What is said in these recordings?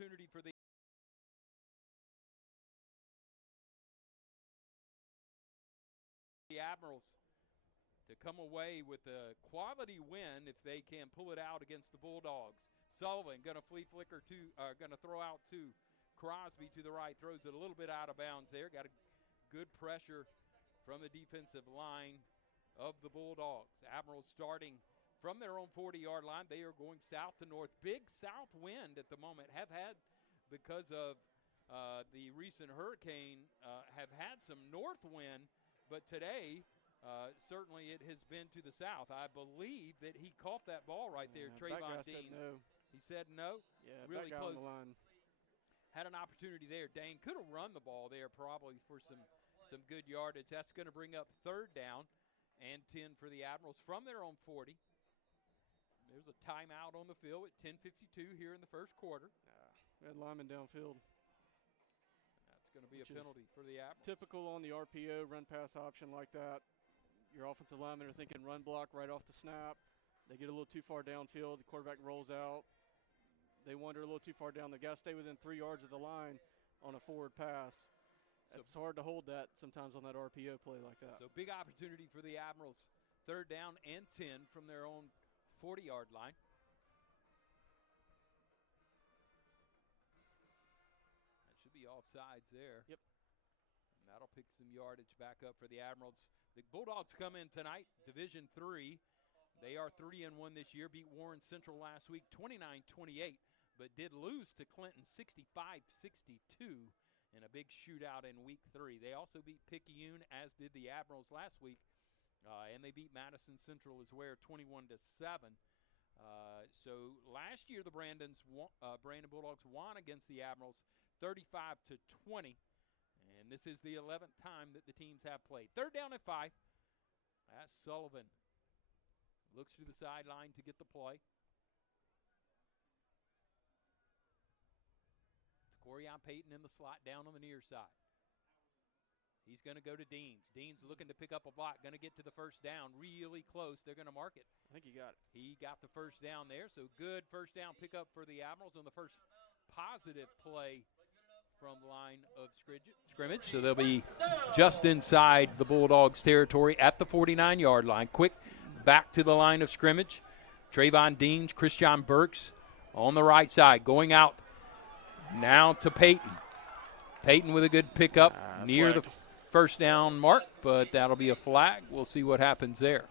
opportunity for the Admirals to come away with a quality win if they can pull it out against the Bulldogs. Sullivan going to going to throw out to Crosby to the right, throws it a little bit out of bounds there. Got a good pressure from the defensive line of the Bulldogs. Admirals starting from their own 40-yard line. They are going south to north. Big south wind at the moment. Have had, because of the recent hurricane, have had some north wind, but today certainly it has been to the south. I believe that he caught that ball right there, Trayvon Deans. No. He said no. Yeah, really close. close. On the line. Had an opportunity there. Dane could have run the ball there probably for some good yardage. That's going to bring up 3rd down and 10 for the Admirals from their own 40. There's a timeout on the field at 10:52 here in the first quarter. We had lineman downfield. That's going to be a penalty for the Admirals. Typical on the RPO run-pass option like that. Your offensive linemen are thinking run block right off the snap. They get a little too far downfield. The quarterback rolls out. They wander a little too far down. They got to stay within 3 yards of the line on a forward pass. It's hard to hold that sometimes on that RPO play like that. So big opportunity for the Admirals. 3rd down and 10 from their own 40-yard line. That should be all sides there. Yep. And that'll pick some yardage back up for the Admirals. The Bulldogs come in tonight, Division III. They are 3-1 this year. Beat Warren Central last week 29-28, but did lose to Clinton 65-62 in a big shootout in week 3. They also beat Picayune, as did the Admirals last week, and they beat Madison Central as well 21-7. So last year the Brandon Bulldogs won against the Admirals 35-20, and this is the 11th time that the teams have played. 3rd down and 5. That's Sullivan. Looks to the sideline to get the play. Corian Payton in the slot down on the near side. He's going to go to Deans. Deans looking to pick up a block. Going to get to the first down. Really close. They're going to mark it. I think he got it. He got the first down there. So good first down pickup for the Admirals on the first positive play from line of scrimmage. So they'll be just inside the Bulldogs' territory at the 49-yard line. Quick back to the line of scrimmage. Trayvon Deans, Christian Burks on the right side. Going out now to Payton. Payton with a good pickup near the first down mark, but that'll be a flag. We'll see what happens there.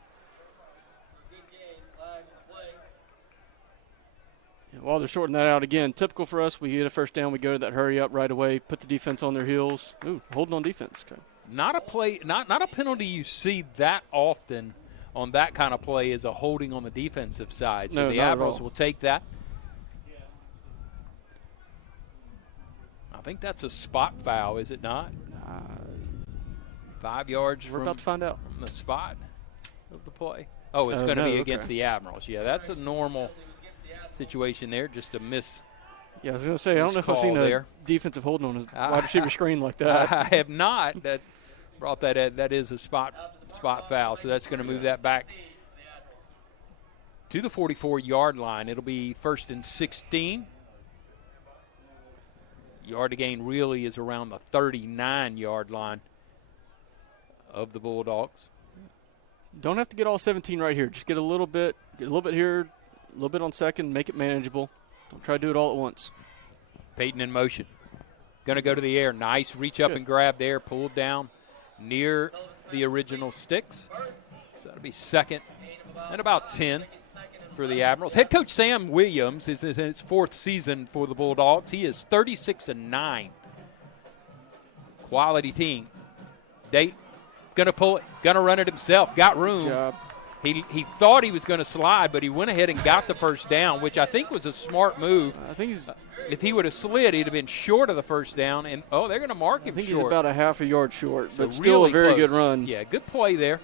While they're sorting that out again, typical for us, we get a first down, we go to that hurry up right away, put the defense on their heels. Ooh, holding on defense. Okay. Not a penalty you see that often on that kind of play is a holding on the defensive side. So the Admirals will take that. I think that's a spot foul, is it not? 5 yards We're about to find out. From the spot of the play. Oh, it's going to be against the Admirals. Yeah, that's a normal situation there, just a miss. Yeah, I was going to say, I don't know if I've seen a defensive holding on a wide receiver screen like that. I have not. That brought that is a spot foul, so that's going to move that back to the 44-yard line. It'll be 1st and 16. Yard to gain really is around the 39-yard line of the Bulldogs. Don't have to get all 17 right here. Just get a little bit here, a little bit on second, make it manageable. Don't try to do it all at once. Payton in motion. Going to go to the air. Nice reach up and grab there, pulled down near the original sticks. So that'll be 2nd and about 10 for the Admirals. Head coach Sam Williams is in his 4th season for the Bulldogs. He is 36-9. Quality team. Date going to pull it, going to run it himself. Got room. Good job. He thought he was going to slide, but he went ahead and got the first down, which I think was a smart move. I think if he would have slid, he'd have been short of the first down. And, they're going to mark him short. I think he's about a half a yard short, so but still really a very close. good run. Yeah, good play there.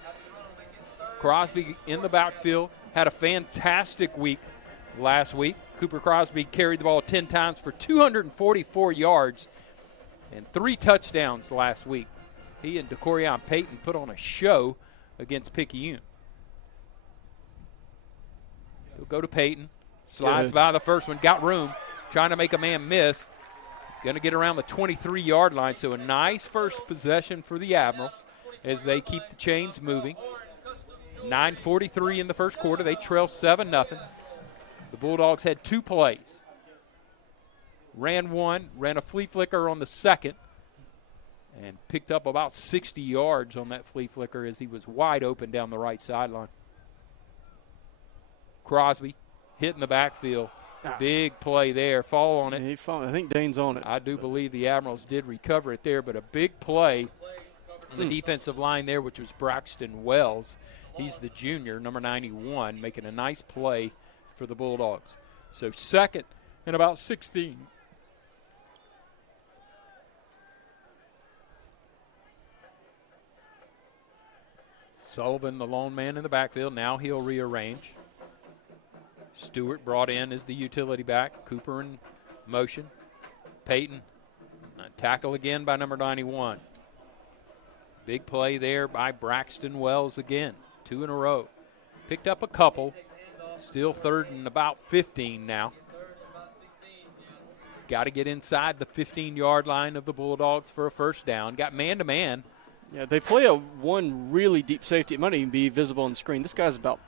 Crosby in the backfield. Had a fantastic week last week. Cooper Crosby carried the ball 10 times for 244 yards and 3 touchdowns last week. He and DeCorian Payton put on a show against Picayune. He'll go to Payton. Slides by the first one. Got room. trying to make a man miss. Going to get around the 23-yard line, so a nice first possession for the Admirals as they keep the chains moving. 9:43 in the first quarter. They trail 7-0. The Bulldogs had 2 plays. Ran one, ran a flea flicker on the second, and picked up about 60 yards on that flea flicker as he was wide open down the right sideline. Crosby hitting the backfield. Big play there. Fall on it. I think Dane's on it. I do believe the Admirals did recover it there, but a big play on the defensive line there, which was Braxton Wells. He's the junior, number 91, making a nice play for the Bulldogs. So 2nd and about 16. Sullivan, the lone man in the backfield. Now he'll rearrange. Stewart brought in as the utility back. Cooper in motion. Peyton. Tackle again by number 91. Big play there by Braxton Wells again. 2 in a row. Picked up a couple. Still 3rd and about 15 now. Got to get inside the 15-yard line of the Bulldogs for a first down. Got man-to-man. Yeah, they play one really deep safety. It might even be visible on the screen. This guy's about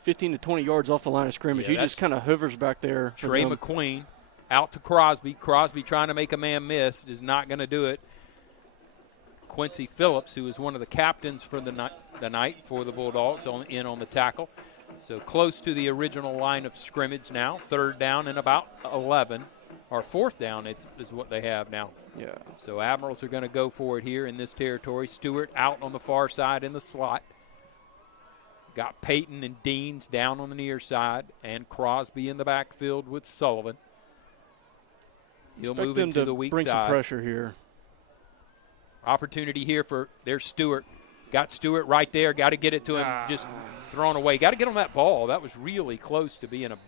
15 to 20 yards off the line of scrimmage. Yeah, he just kind of hovers back there. Trey McQueen out to Crosby. Crosby trying to make a man miss. Is not going to do it. Quincy Phillips, who is one of the captains for the night for the Bulldogs, on the tackle. So close to the original line of scrimmage now. 3rd down and about 11. Or 4th down is what they have now. Yeah. So Admirals are going to go for it here in this territory. Stewart out on the far side in the slot. Got Peyton and Deans down on the near side, and Crosby in the backfield with Sullivan. He'll move into the weak bring side. Some pressure here. Opportunity here for there's Stewart. Got Stewart right there. Got to get it to him. Just thrown away. Got to get on that ball. That was really close to being a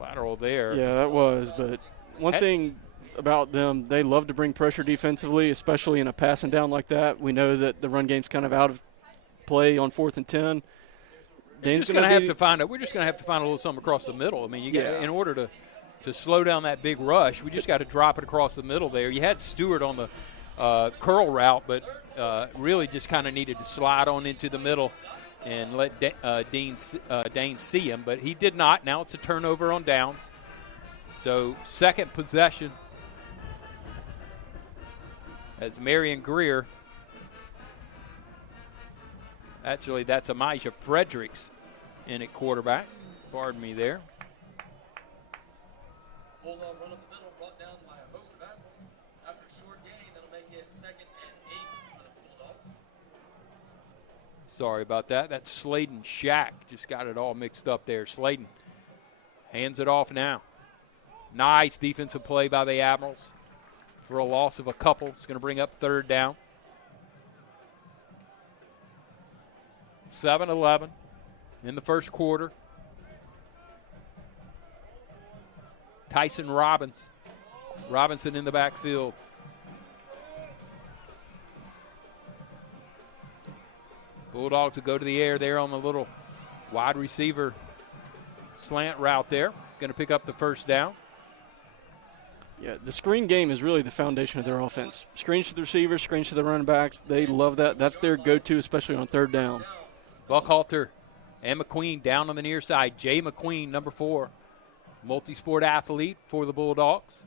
lateral there. Yeah, that was. But one thing about them, they love to bring pressure defensively, especially in a passing down like that. We know that the run game's kind of out of play on 4th and 10. We're just going to have to find a little something across the middle. I mean, in order to slow down that big rush, we just got to drop it across the middle there. You had Stewart on the curl route, but really just kind of needed to slide on into the middle and let Dane see him, but he did not. Now it's a turnover on downs. So 2nd possession as Marion Greer. Actually, that's Amijah Fredericks in at quarterback. Pardon me there. Bulldog run up the middle, brought down by a host of Admirals. After a short gain, that'll make it 2nd and 8 for the Bulldogs. Sorry about that. That's Sladen Shack. Just got it all mixed up there. Sladen hands it off now. Nice defensive play by the Admirals for a loss of a couple. It's going to bring up 3rd down. 7-11 in the first quarter. Tyson Robinson in the backfield. Bulldogs will go to the air there on the little wide receiver slant route there. Going to pick up the first down. Yeah, the screen game is really the foundation of their offense. Screens to the receivers, screens to the running backs. They love that. That's their go-to, especially on 3rd down. Buckhalter and McQueen down on the near side. Jay McQueen, number 4, multi-sport athlete for the Bulldogs.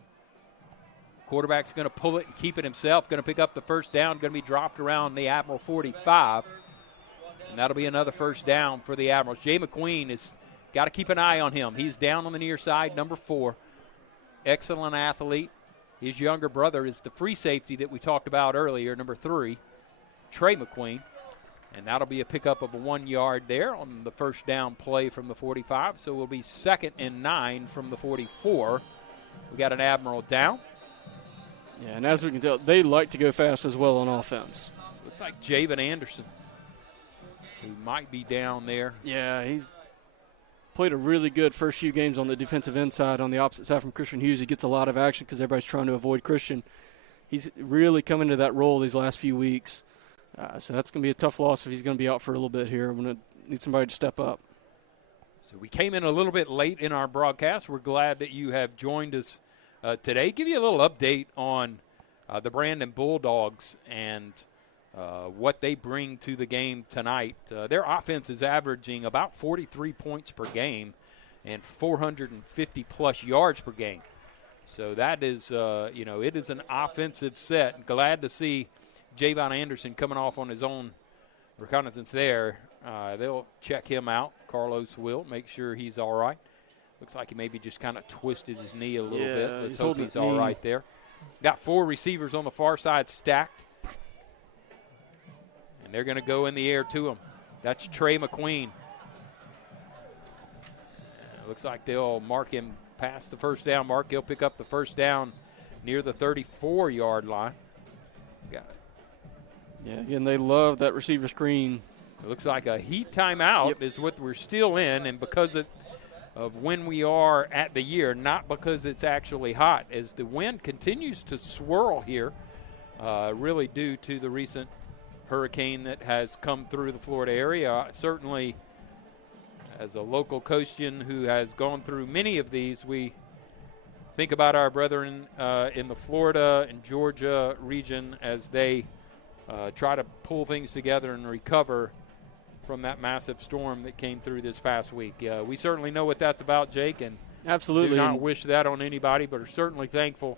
Quarterback's going to pull it and keep it himself. Going to pick up the first down. Going to be dropped around the Admiral 45. And that'll be another first down for the Admirals. Jay McQueen has got to keep an eye on him. He's down on the near side, number 4. Excellent athlete. His younger brother is the free safety that we talked about earlier, number 3, Trey McQueen. And that'll be a pickup of a 1 yard there on the first down play from the 45. So we'll be 2nd and 9 from the 44. We got an Admiral down. Yeah, and as we can tell, they like to go fast as well on offense. Looks like Javen Anderson, who might be down there. Yeah, he's played a really good first few games on the defensive end side on the opposite side from Christian Hughes. He gets a lot of action because everybody's trying to avoid Christian. He's really come into that role these last few weeks. So that's going to be a tough loss if he's going to be out for a little bit here. We're going to need somebody to step up. So we came in a little bit late in our broadcast. We're glad that you have joined us today. Give you a little update on the Brandon Bulldogs and what they bring to the game tonight. Their offense is averaging about 43 points per game and 450-plus yards per game. So that is, it is an offensive set. Glad to see Javon Anderson coming off on his own reconnaissance there. They'll check him out. Carlos will make sure he's all right. Looks like he maybe just kind of twisted his knee a little bit. Let's hope he's all right there. Got 4 receivers on the far side stacked. And they're going to go in the air to him. That's Trey McQueen. Looks like they'll mark him past the first down mark. He'll pick up the first down near the 34-yard line. Got it. Yeah, again, they love that receiver screen. It looks like a heat timeout is what we're still in, and because of when we are at the year, not because it's actually hot, as the wind continues to swirl here, really due to the recent hurricane that has come through the Florida area. Certainly, as a local coastian who has gone through many of these, we think about our brethren in the Florida and Georgia region as they try to pull things together and recover from that massive storm that came through this past week. We certainly know what that's about, Jake, and absolutely do not wish that on anybody, but are certainly thankful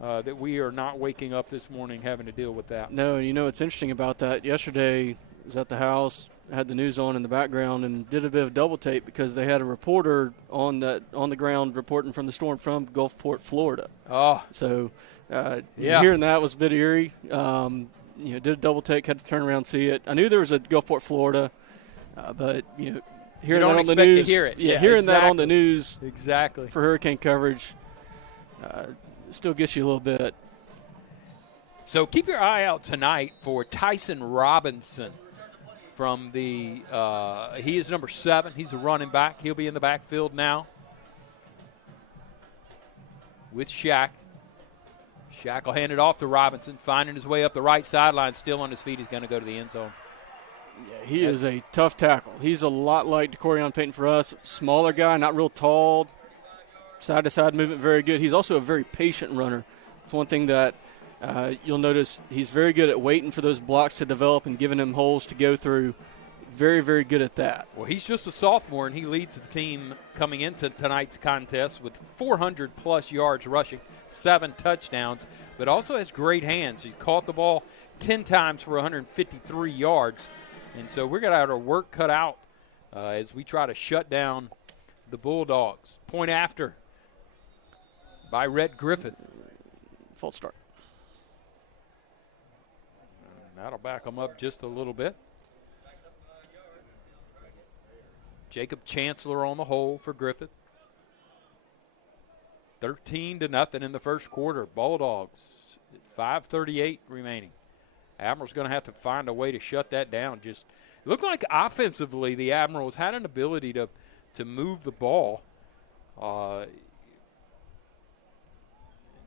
that we are not waking up this morning having to deal with that. No, what's interesting about that, yesterday I was at the house, had the news on in the background, and did a bit of double tape because they had a reporter on the ground reporting from the storm from Gulfport, Florida. Oh. So hearing that was a bit eerie. Did a double take, had to turn around and see it. I knew there was a Gulfport, Florida, but hearing that on the news, to hear it. Hearing that on the news, exactly for hurricane coverage, still gets you a little bit. So keep your eye out tonight for Tyson Robinson from the. He is number 7. He's a running back. He'll be in the backfield now with Shaq. Shaq will hand it off to Robinson, finding his way up the right sideline, still on his feet. He's going to go to the end zone. Yeah, he is a tough tackle. He's a lot like DeCorian Payton for us. Smaller guy, not real tall, side-to-side movement, very good. He's also a very patient runner. It's one thing that you'll notice he's very good at waiting for those blocks to develop and giving him holes to go through. Very, very good at that. Well, he's just a sophomore, and he leads the team coming into tonight's contest with 400-plus yards rushing, 7 touchdowns, but also has great hands. He's caught the ball 10 times for 153 yards. And so we're going to have our work cut out as we try to shut down the Bulldogs. Point after by Rhett Griffith. False start. And that'll back them up just a little bit. Jacob Chancellor on the hole for Griffith. 13-0 in the first quarter. Bulldogs, 5:38 remaining. Admiral's going to have to find a way to shut that down. Just it looked like offensively the Admirals had an ability to move the ball.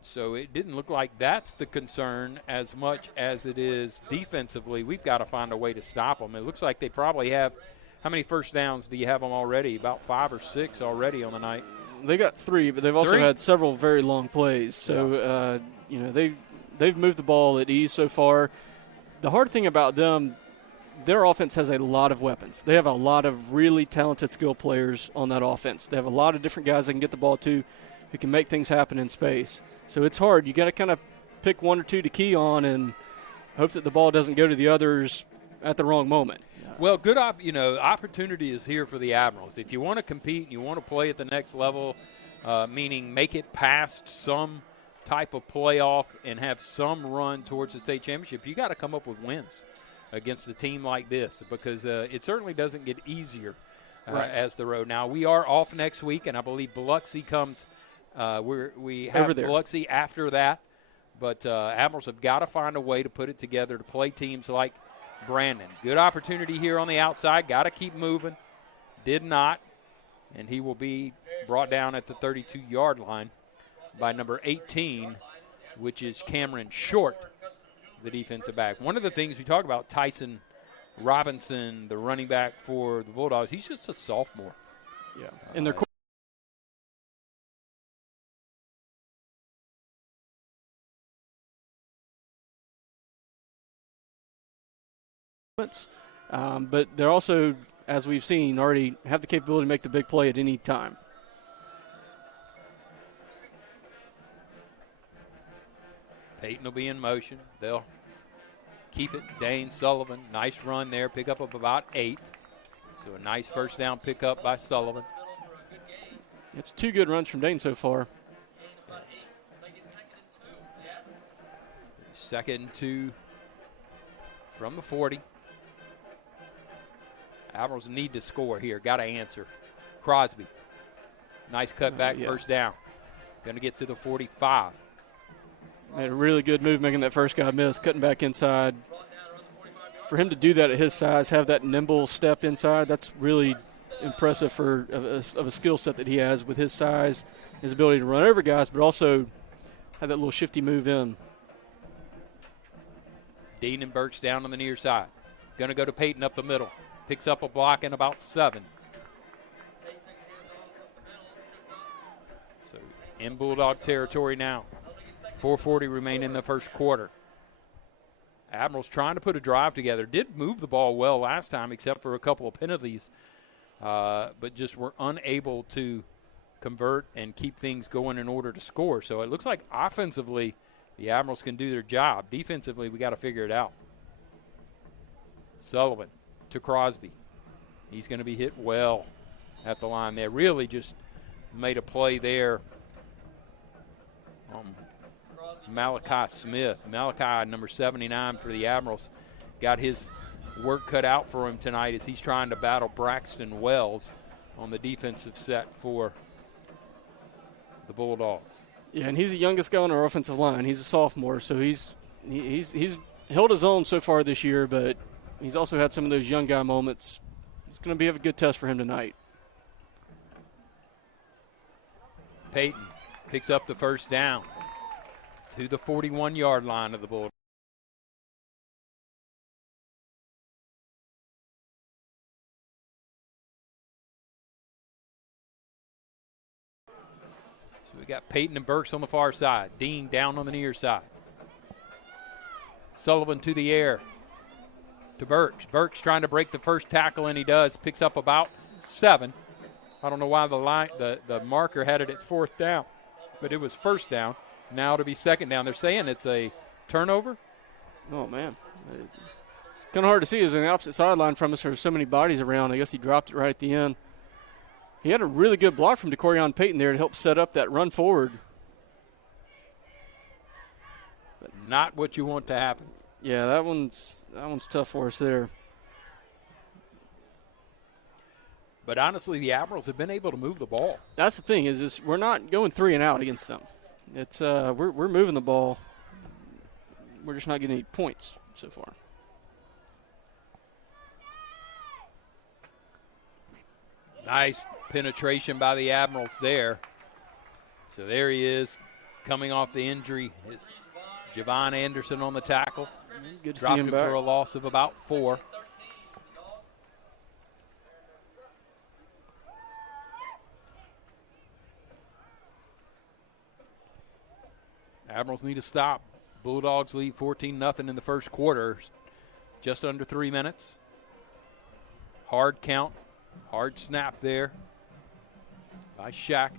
So it didn't look like that's the concern as much as it is defensively. We've got to find a way to stop them. It looks like they probably have – how many first downs do you have them already? About 5 or 6 already on the night. They got 3, but they've also had several very long plays. So, they've moved the ball at ease so far. The hard thing about them, their offense has a lot of weapons. They have a lot of really talented skill players on that offense. They have a lot of different guys they can get the ball to who can make things happen in space. So it's hard. You got to kind of pick 1 or 2 to key on and hope that the ball doesn't go to the others at the wrong moment. Well, good opportunity is here for the Admirals. If you want to compete and you want to play at the next level, meaning make it past some type of playoff and have some run towards the state championship, you got to come up with wins against a team like this because it certainly doesn't get easier as the road. Now, we are off next week, and I believe Biloxi comes we have Biloxi after that. But Admirals have got to find a way to put it together to play teams like Brandon. Good opportunity here on the outside. Got to keep moving. Did not. And he will be brought down at the 32-yard line by number 18, which is Cameron Short, the defensive back. One of the things we talk about, Tyson Robinson, the running back for the Bulldogs, he's just a sophomore. Yeah, and their but they're also, as we've seen, already have the capability to make the big play at any time. Peyton will be in motion. They'll keep it. Dane Sullivan, nice run there, pick up of about 8. So a nice first down pickup by Sullivan. It's 2 good runs from Dane so far. Second and 2 from the 40. Admirals need to score here. Got to answer. Crosby. Nice cutback, first down. Going to get to the 45. Made a really good move making that first guy miss, cutting back inside. For him to do that at his size, have that nimble step inside, that's really impressive for of a skill set that he has with his size, his ability to run over guys, but also have that little shifty move in. Dean and Burks down on the near side. Going to go to Peyton up the middle. Picks up a block in about 7. So in Bulldog territory now. 4:40 remain in the first quarter. Admirals trying to put a drive together. Did move the ball well last time except for a couple of penalties, but just were unable to convert and keep things going in order to score. So it looks like offensively the Admirals can do their job. Defensively, we got to figure it out. Sullivan to Crosby. He's going to be hit well at the line there. Really just made a play there. Malachi Smith. Malachi, number 79 for the Admirals, got his work cut out for him tonight as he's trying to battle Braxton Wells on the defensive set for the Bulldogs. Yeah, and he's the youngest guy on our offensive line. He's a sophomore, so he's held his own so far this year, but he's also had some of those young guy moments. It's going to be a good test for him tonight. Peyton picks up the first down to the 41-yard line of the Bulldogs. So we got Peyton and Burks on the far side. Dean down on the near side. Sullivan to the air to Burks. Burks trying to break the first tackle, and he does. Picks up about 7. I don't know why the marker had it at 4th down, but it was first down. Now to be second down. They're saying it's a turnover. Oh, man. It's kind of hard to see. It's on the opposite sideline from us. There's so many bodies around. I guess he dropped it right at the end. He had a really good block from DeCorian Peyton there to help set up that run forward. But not what you want to happen. Yeah, that one's tough for us there. But honestly, the Admirals have been able to move the ball. That's the thing is we're not going 3 and out against them. It's we're moving the ball. We're just not getting any points so far. Nice penetration by the Admirals there. So there he is, coming off the injury. It's Javon Anderson on the tackle. Good to Dropped see him him back. for a loss of about 4. Admirals need to stop. Bulldogs lead 14-0 in the first quarter. Just under 3 minutes. Hard count. Hard snap there by Shaq.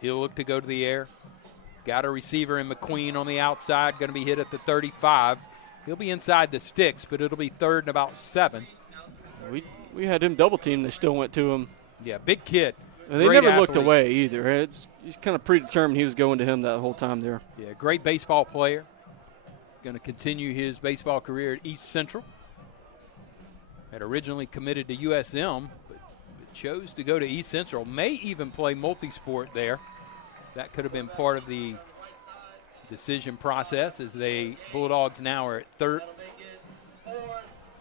He'll look to go to the air. Got a receiver in McQueen on the outside. Going to be hit at the 35. He'll be inside the sticks, but it'll be 3rd and about 7. We had him double teamed. They still went to him. Yeah, big kid. And they Great never looked athlete. away either. He's kind of predetermined he was going to him that whole time there. Yeah, great baseball player. Going to continue his baseball career at East Central. Had originally committed to USM, but chose to go to East Central. May even play multi-sport there. That could have been part of the decision process as the Bulldogs now are at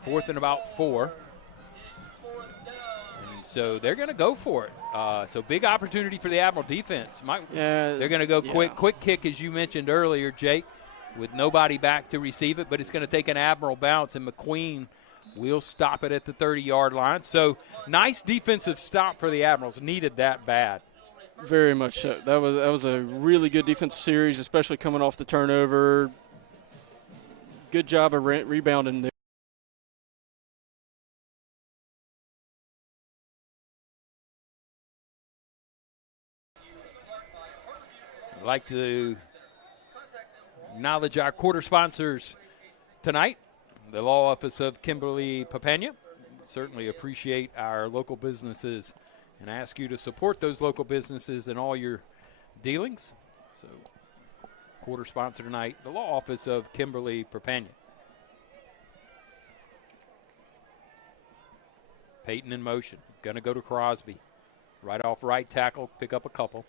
4th and about 4. And so they're going to go for it. So big opportunity for the Admiral defense. They're going to go quick kick, as you mentioned earlier, Jake, with nobody back to receive it, but it's going to take an Admiral bounce, and McQueen We'll stop it at the 30-yard line. So nice defensive stop for the Admirals. Needed that bad. Very much so. That was a really good defensive series, especially coming off the turnover. Good job of rebounding there. I'd like to acknowledge our quarter sponsors tonight, the Law Office of Kimberly Papania. Certainly appreciate our local businesses and ask you to support those local businesses in all your dealings. So, quarter sponsor tonight, the Law Office of Kimberly Papania. Peyton in motion. Going to go to Crosby. Right off right tackle, pick up a couple.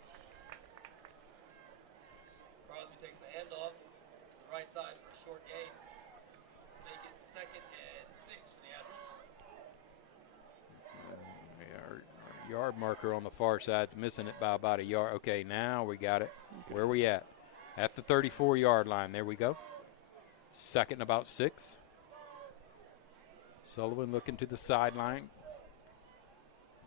Crosby takes the handoff to the right side for a short gain. Make it 2nd and 6 for the Admirals. Our yard marker on the far side's missing it by about a yard. Okay, now we got it. Where are we at? At the 34-yard line. There we go. 2nd and about 6. Sullivan looking to the sideline.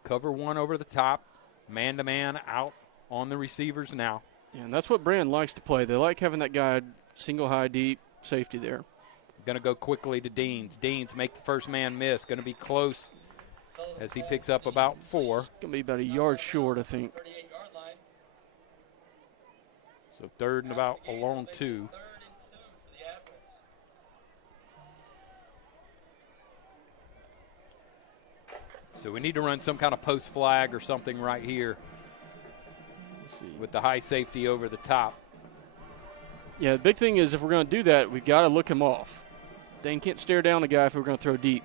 Cover one over the top. Man-to-man out on the receivers now. Yeah, and that's what Brand likes to play. They like having that guy single high deep safety there. Going to go quickly to Deans. Deans make the first man miss. Going to be close as he picks up about 4. Going to be about a yard short, I think. 38-yard line. So 3rd and about a long 2. 3rd and 2 for the Admirals. So we need to run some kind of post flag or something right here. Let's see. With the high safety over the top. Yeah, the big thing is if we're going to do that, we've got to look him off. Dane can't stare down a guy if we're going to throw deep.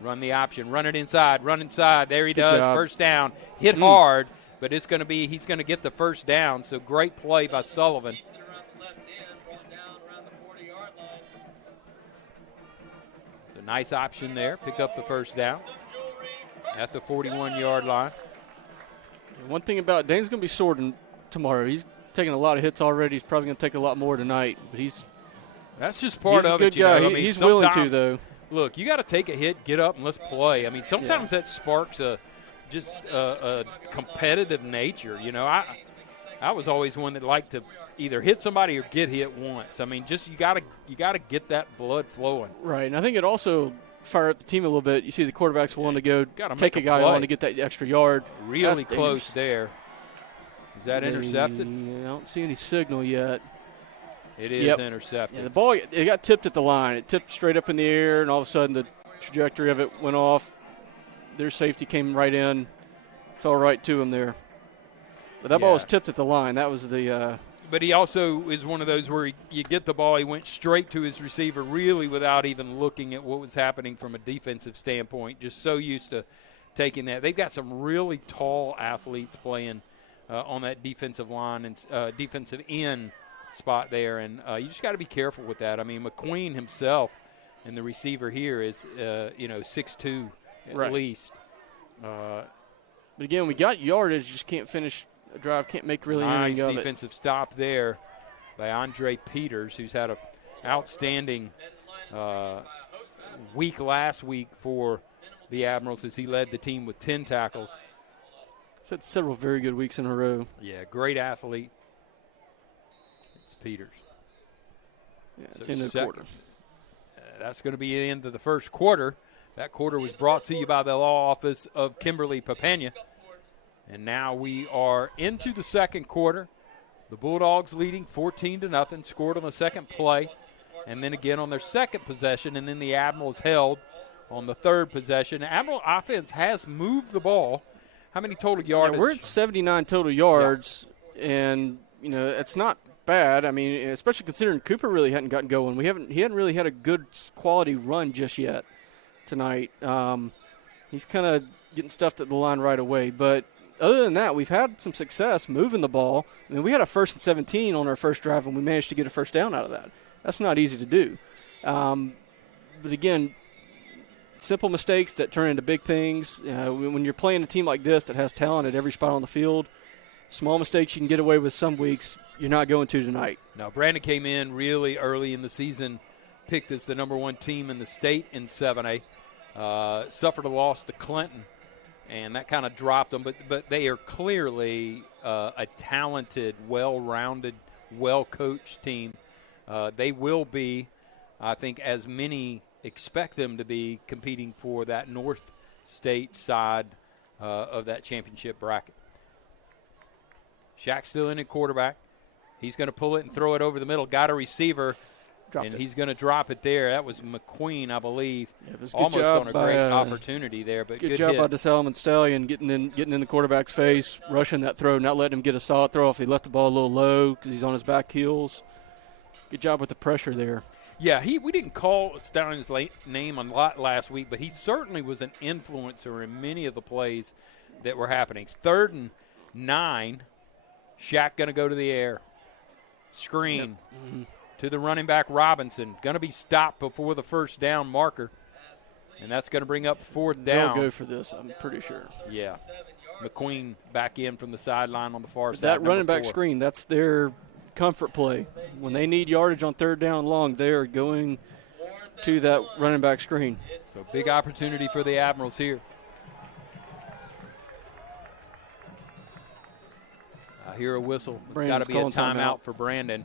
Run the option. Run it inside. Run inside. There he Good does. job. First down. Hit hard, but it's going to be, he's going to get the first down. So great play by Sullivan. Keeps it around the left end, brought down around the 40-yard line. So nice option there. Pick up the first down at the 41-yard line. One thing about Dane's going to be sore tomorrow. He's taking a lot of hits already. He's probably going to take a lot more tonight. But that's just part of it. You know? I mean, he's willing to, though. Look, you got to take a hit, get up, and let's play. I mean, sometimes that sparks a competitive nature. You know, I was always one that liked to either hit somebody or get hit once. I mean, just you got to get that blood flowing. Right, and I think it also fired up the team a little bit. You see the quarterback's willing to go take a guy play. on to get that extra yard. Really close there. Is that intercepted? I don't see any signal yet. It is intercepted. Yeah, the ball, it got tipped at the line. It tipped straight up in the air, and all of a sudden the trajectory of it went off. Their safety came right in, fell right to him there. But that ball was tipped at the line. That was the but he also is one of those where you get the ball, he went straight to his receiver really without even looking at what was happening from a defensive standpoint, just so used to taking that. They've got some really tall athletes playing on that defensive line and defensive end spot there, and you just got to be careful with that. I mean, McQueen himself and the receiver here is 6'2" at least. But again, we got yardage, just can't finish a drive, can't make really anything of it. Nice defensive stop there by Andre Peters, who's had an outstanding week last week for the Admirals as he led the team with 10 tackles. He's had several very good weeks in a row. Yeah, great athlete. It's Peters. Yeah, it's in the quarter. That's going to be the end of the first quarter. That quarter was brought to you by the Law Office of Kimberly Papania. And now we are into the second quarter. The Bulldogs leading 14-0, scored on the second play, and then again on their second possession, and then the Admirals held on the third possession. Admiral offense has moved the ball. How many total yards? Yeah, we're at 79 total yards, and it's not bad. I mean, especially considering Cooper really hadn't gotten going. He hadn't really had a good quality run just yet tonight. He's kind of getting stuffed at the line right away, but other than that, we've had some success moving the ball. I mean, we had a 1st and 17 on our first drive, and we managed to get a first down out of that. That's not easy to do. But again, simple mistakes that turn into big things. When you're playing a team like this that has talent at every spot on the field, small mistakes you can get away with some weeks, you're not going to tonight. No, Brandon came in really early in the season picked as the #1 team in the state in 7A. Suffered a loss to Clinton, and that kind of dropped them. But they are clearly a talented, well-rounded, well-coached team. They will be, I think, as many expect them to be, competing for that North State side of that championship bracket. Shaq's still in at quarterback. He's going to pull it and throw it over the middle. Got a receiver, he's going to drop it there. That was McQueen, I believe. Yeah, it was almost on a great opportunity there, but good job hit. by DeSalmon Stallion getting in the quarterback's face, rushing that throw, not letting him get a solid throw if he left the ball a little low because he's on his back heels. Good job with the pressure there. Yeah, we didn't call Stallion's name a lot last week, but he certainly was an influencer in many of the plays that were happening. 3rd and 9. Shaq going to go to the air. Screen to the running back Robinson. Going to be stopped before the first down marker, and that's going to bring up 4th down. They'll go for this, I'm pretty sure. Yeah. McQueen back in from the sideline on the far side. That running back screen, that's their comfort play. When they need yardage on 3rd down and long, they are going to that running back screen. So big opportunity for the Admirals here. I hear a whistle. It's got to be a timeout for Brandon.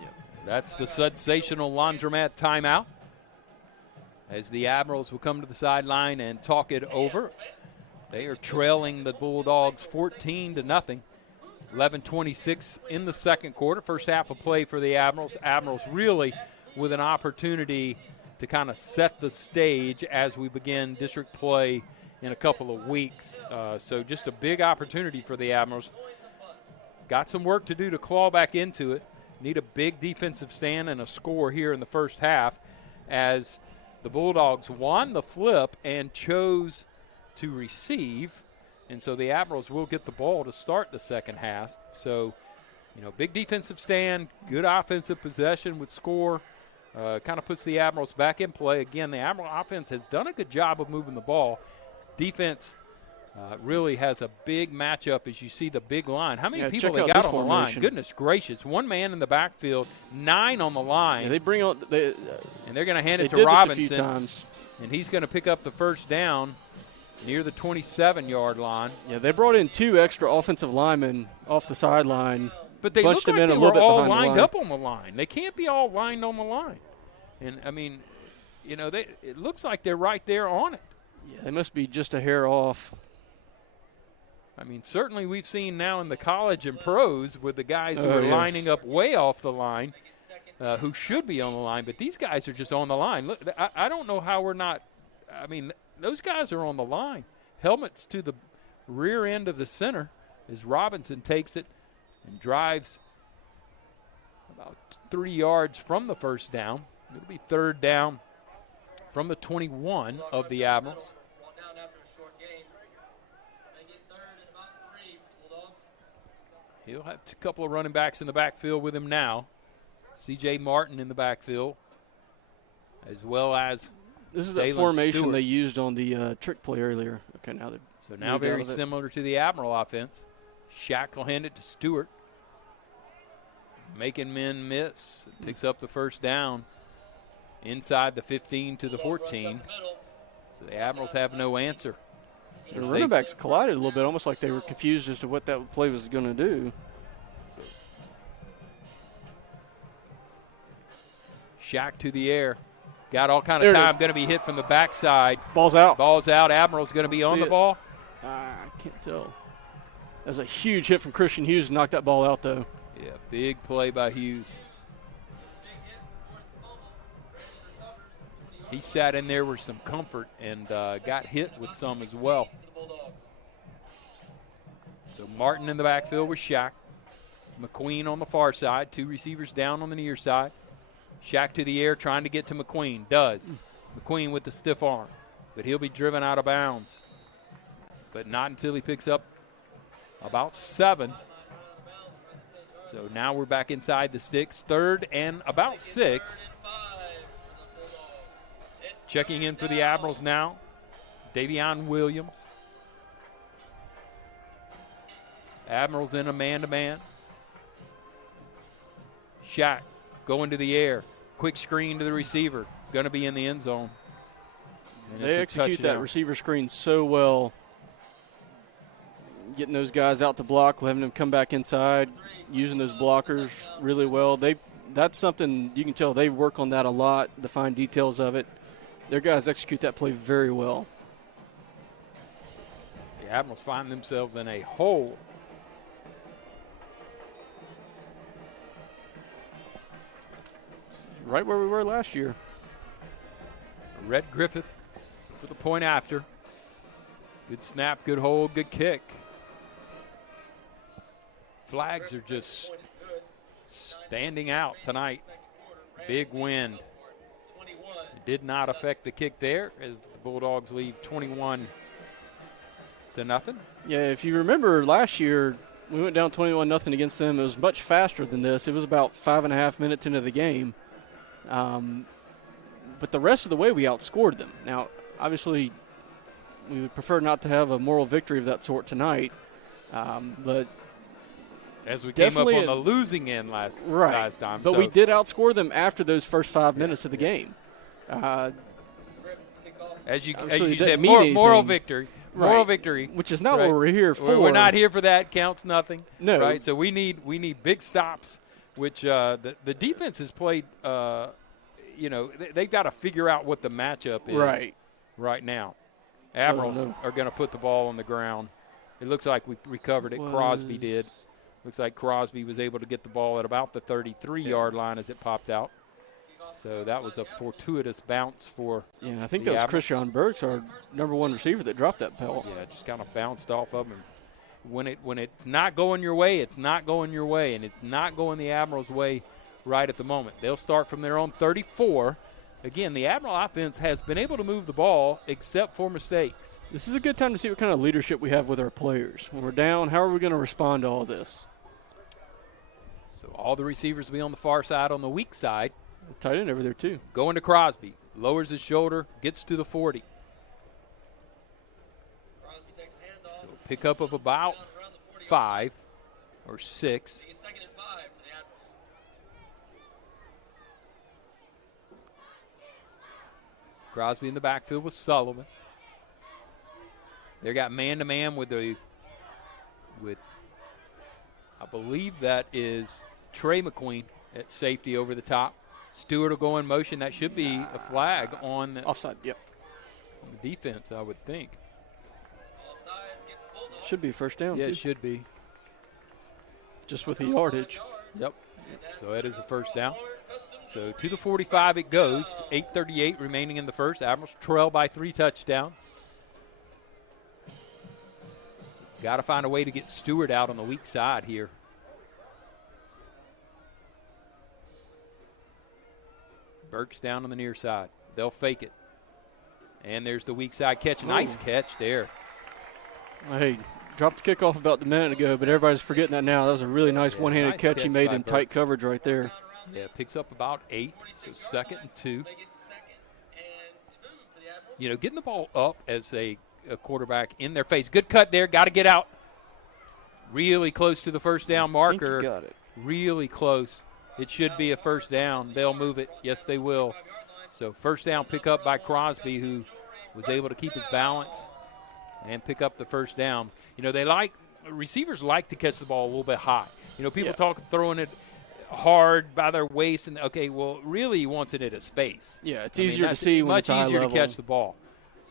Yep. That's the sensational laundromat timeout, as the Admirals will come to the sideline and talk it over. They are trailing the Bulldogs 14-0. 11:26 in the second quarter. First half of play for the Admirals. Admirals really with an opportunity to kind of set the stage as we begin district play in a couple of weeks. So just a big opportunity for the Admirals. Got some work to do to claw back into it. Need a big defensive stand and a score here in the first half, as the Bulldogs won the flip and chose to receive. And so the Admirals will get the ball to start the second half. So, big defensive stand, good offensive possession with score. Kind of puts the Admirals back in play. Again, the Admiral offense has done a good job of moving the ball. Defense really has a big matchup as you see the big line. How many people they got on the line? Goodness gracious. 1 man in the backfield, 9 on the line. Yeah, they bring on and they're going to hand it to did Robinson. This a few times. And he's going to pick up the first down near the 27-yard line. Yeah, they brought in 2 extra offensive linemen off the sideline. But they look like they were all lined up on the line. They can't be all lined on the line. And, it looks like they're right there on it. Yeah, they must be just a hair off. Certainly we've seen now in the college and pros with the guys who are lining up way off the line, who should be on the line, but these guys are just on the line. Look, I don't know how we're not – those guys are on the line. Helmets to the rear end of the center as Robinson takes it and drives about 3 yards from the first down. It'll be 3rd down from the 21 of the Admirals. He'll have a couple of running backs in the backfield with him now. C.J. Martin in the backfield, as well as this is a formation they used on the trick play earlier. Okay, now very similar to the Admiral offense. Shaq will hand it to Stewart, making men miss. Picks up the first down inside the 15 to the 14. So the Admirals have no answer. The running backs collided a little bit, almost like they were confused as to what that play was going to do. So Shaq to the air. Got all kind of time. Going to be hit from the backside. Ball's out. Ball's out. Admiral's going to be on the ball. I can't tell. That was a huge hit from Christian Hughes to knock that ball out, though. Yeah, big play by Hughes. He sat in there with some comfort and got hit with some as well. So Martin in the backfield with Shaq. McQueen on the far side. 2 receivers down on the near side. Shaq to the air trying to get to McQueen. Does. McQueen with the stiff arm. But he'll be driven out of bounds. But not until he picks up about 7. So now we're back inside the sticks. 3rd and about 6. Checking in for the Admirals now, Davion Williams. Admirals in a man-to-man. Shaq going to the air. quick screen to the receiver. Going to be in the end zone. And They it's a execute that touchdown. receiver screen so well, getting those guys out to block, letting them come back inside, using those blockers really well. That's something you can tell they work on that a lot, the fine details of it. Their guys execute that play very well. The Admirals find themselves in a hole. Right where we were last year. Rhett Griffith for the point after. Good snap, good hold, good kick. Flags are just standing out tonight. Big wind. It did not affect the kick there as the Bulldogs lead 21-0. Yeah, if you remember last year, we went down 21-0 against them. It was much faster than this. It was about 5.5 minutes into the game. But the rest of the way, we outscored them. Now, obviously, we would prefer not to have a moral victory of that sort tonight. But as we came up on the losing end last time. But we did outscore them after those first 5 minutes of the game. As you Obviously, said, didn't mean moral anything. victory. Right. Moral victory. Which is not what we're here for. We're not here for that. Counts nothing. No. Right? So we need big stops, which the defense has played, they've got to figure out what the matchup is right now. Admirals are going to put the ball on the ground. It looks like we recovered it. Crosby did. Looks like Crosby was able to get the ball at about the 33-yard line as it popped out. So that was a fortuitous bounce for I think that was Christian Burks, our number one receiver, that dropped that ball. Yeah, just kind of bounced off of him. When it's not going your way, it's not going your way, and it's not going the Admirals' way right at the moment. They'll start from their own 34. Again, the Admiral offense has been able to move the ball except for mistakes. This is a good time to see what kind of leadership we have with our players. When we're down, how are we going to respond to all this? So all the receivers will be on the far side, on the weak side. Tight end over there, too. Going to Crosby. Lowers his shoulder, gets to the 40. So pick up of about 5 or 6. Crosby in the backfield with Sullivan. They got man-to-man with I believe that is Trey McQueen at safety over the top. Stewart will go in motion. That should be a flag on offside. Yep. On the defense, I would think. Should be first down. Yeah, too. It should be. Just with the yardage. Yep. So it is a first down. So to the 45 it goes. 8:38 remaining in the first. Admirals trail by 3 touchdowns. Got to find a way to get Stewart out on the weak side here. Burke's down on the near side. They'll fake it. And there's the weak side catch. Nice catch there. Hey, dropped the kickoff about a minute ago, but everybody's forgetting that now. That was a really nice one-handed catch he made in tight coverage right there. Yeah, picks up about 8, so 2nd and 2. Getting the ball up as a quarterback in their face. Good cut there. Got to get out. Really close to the first down marker. I think you got it. Really close. It should be a first down. They'll move it. Yes, they will. So first down pick up by Crosby, who was able to keep his balance and pick up the first down. Receivers like to catch the ball a little bit high. People talk throwing it hard by their waist, and really he wants it at his face. Yeah, it's easier to see when it's high level. Much easier to catch the ball.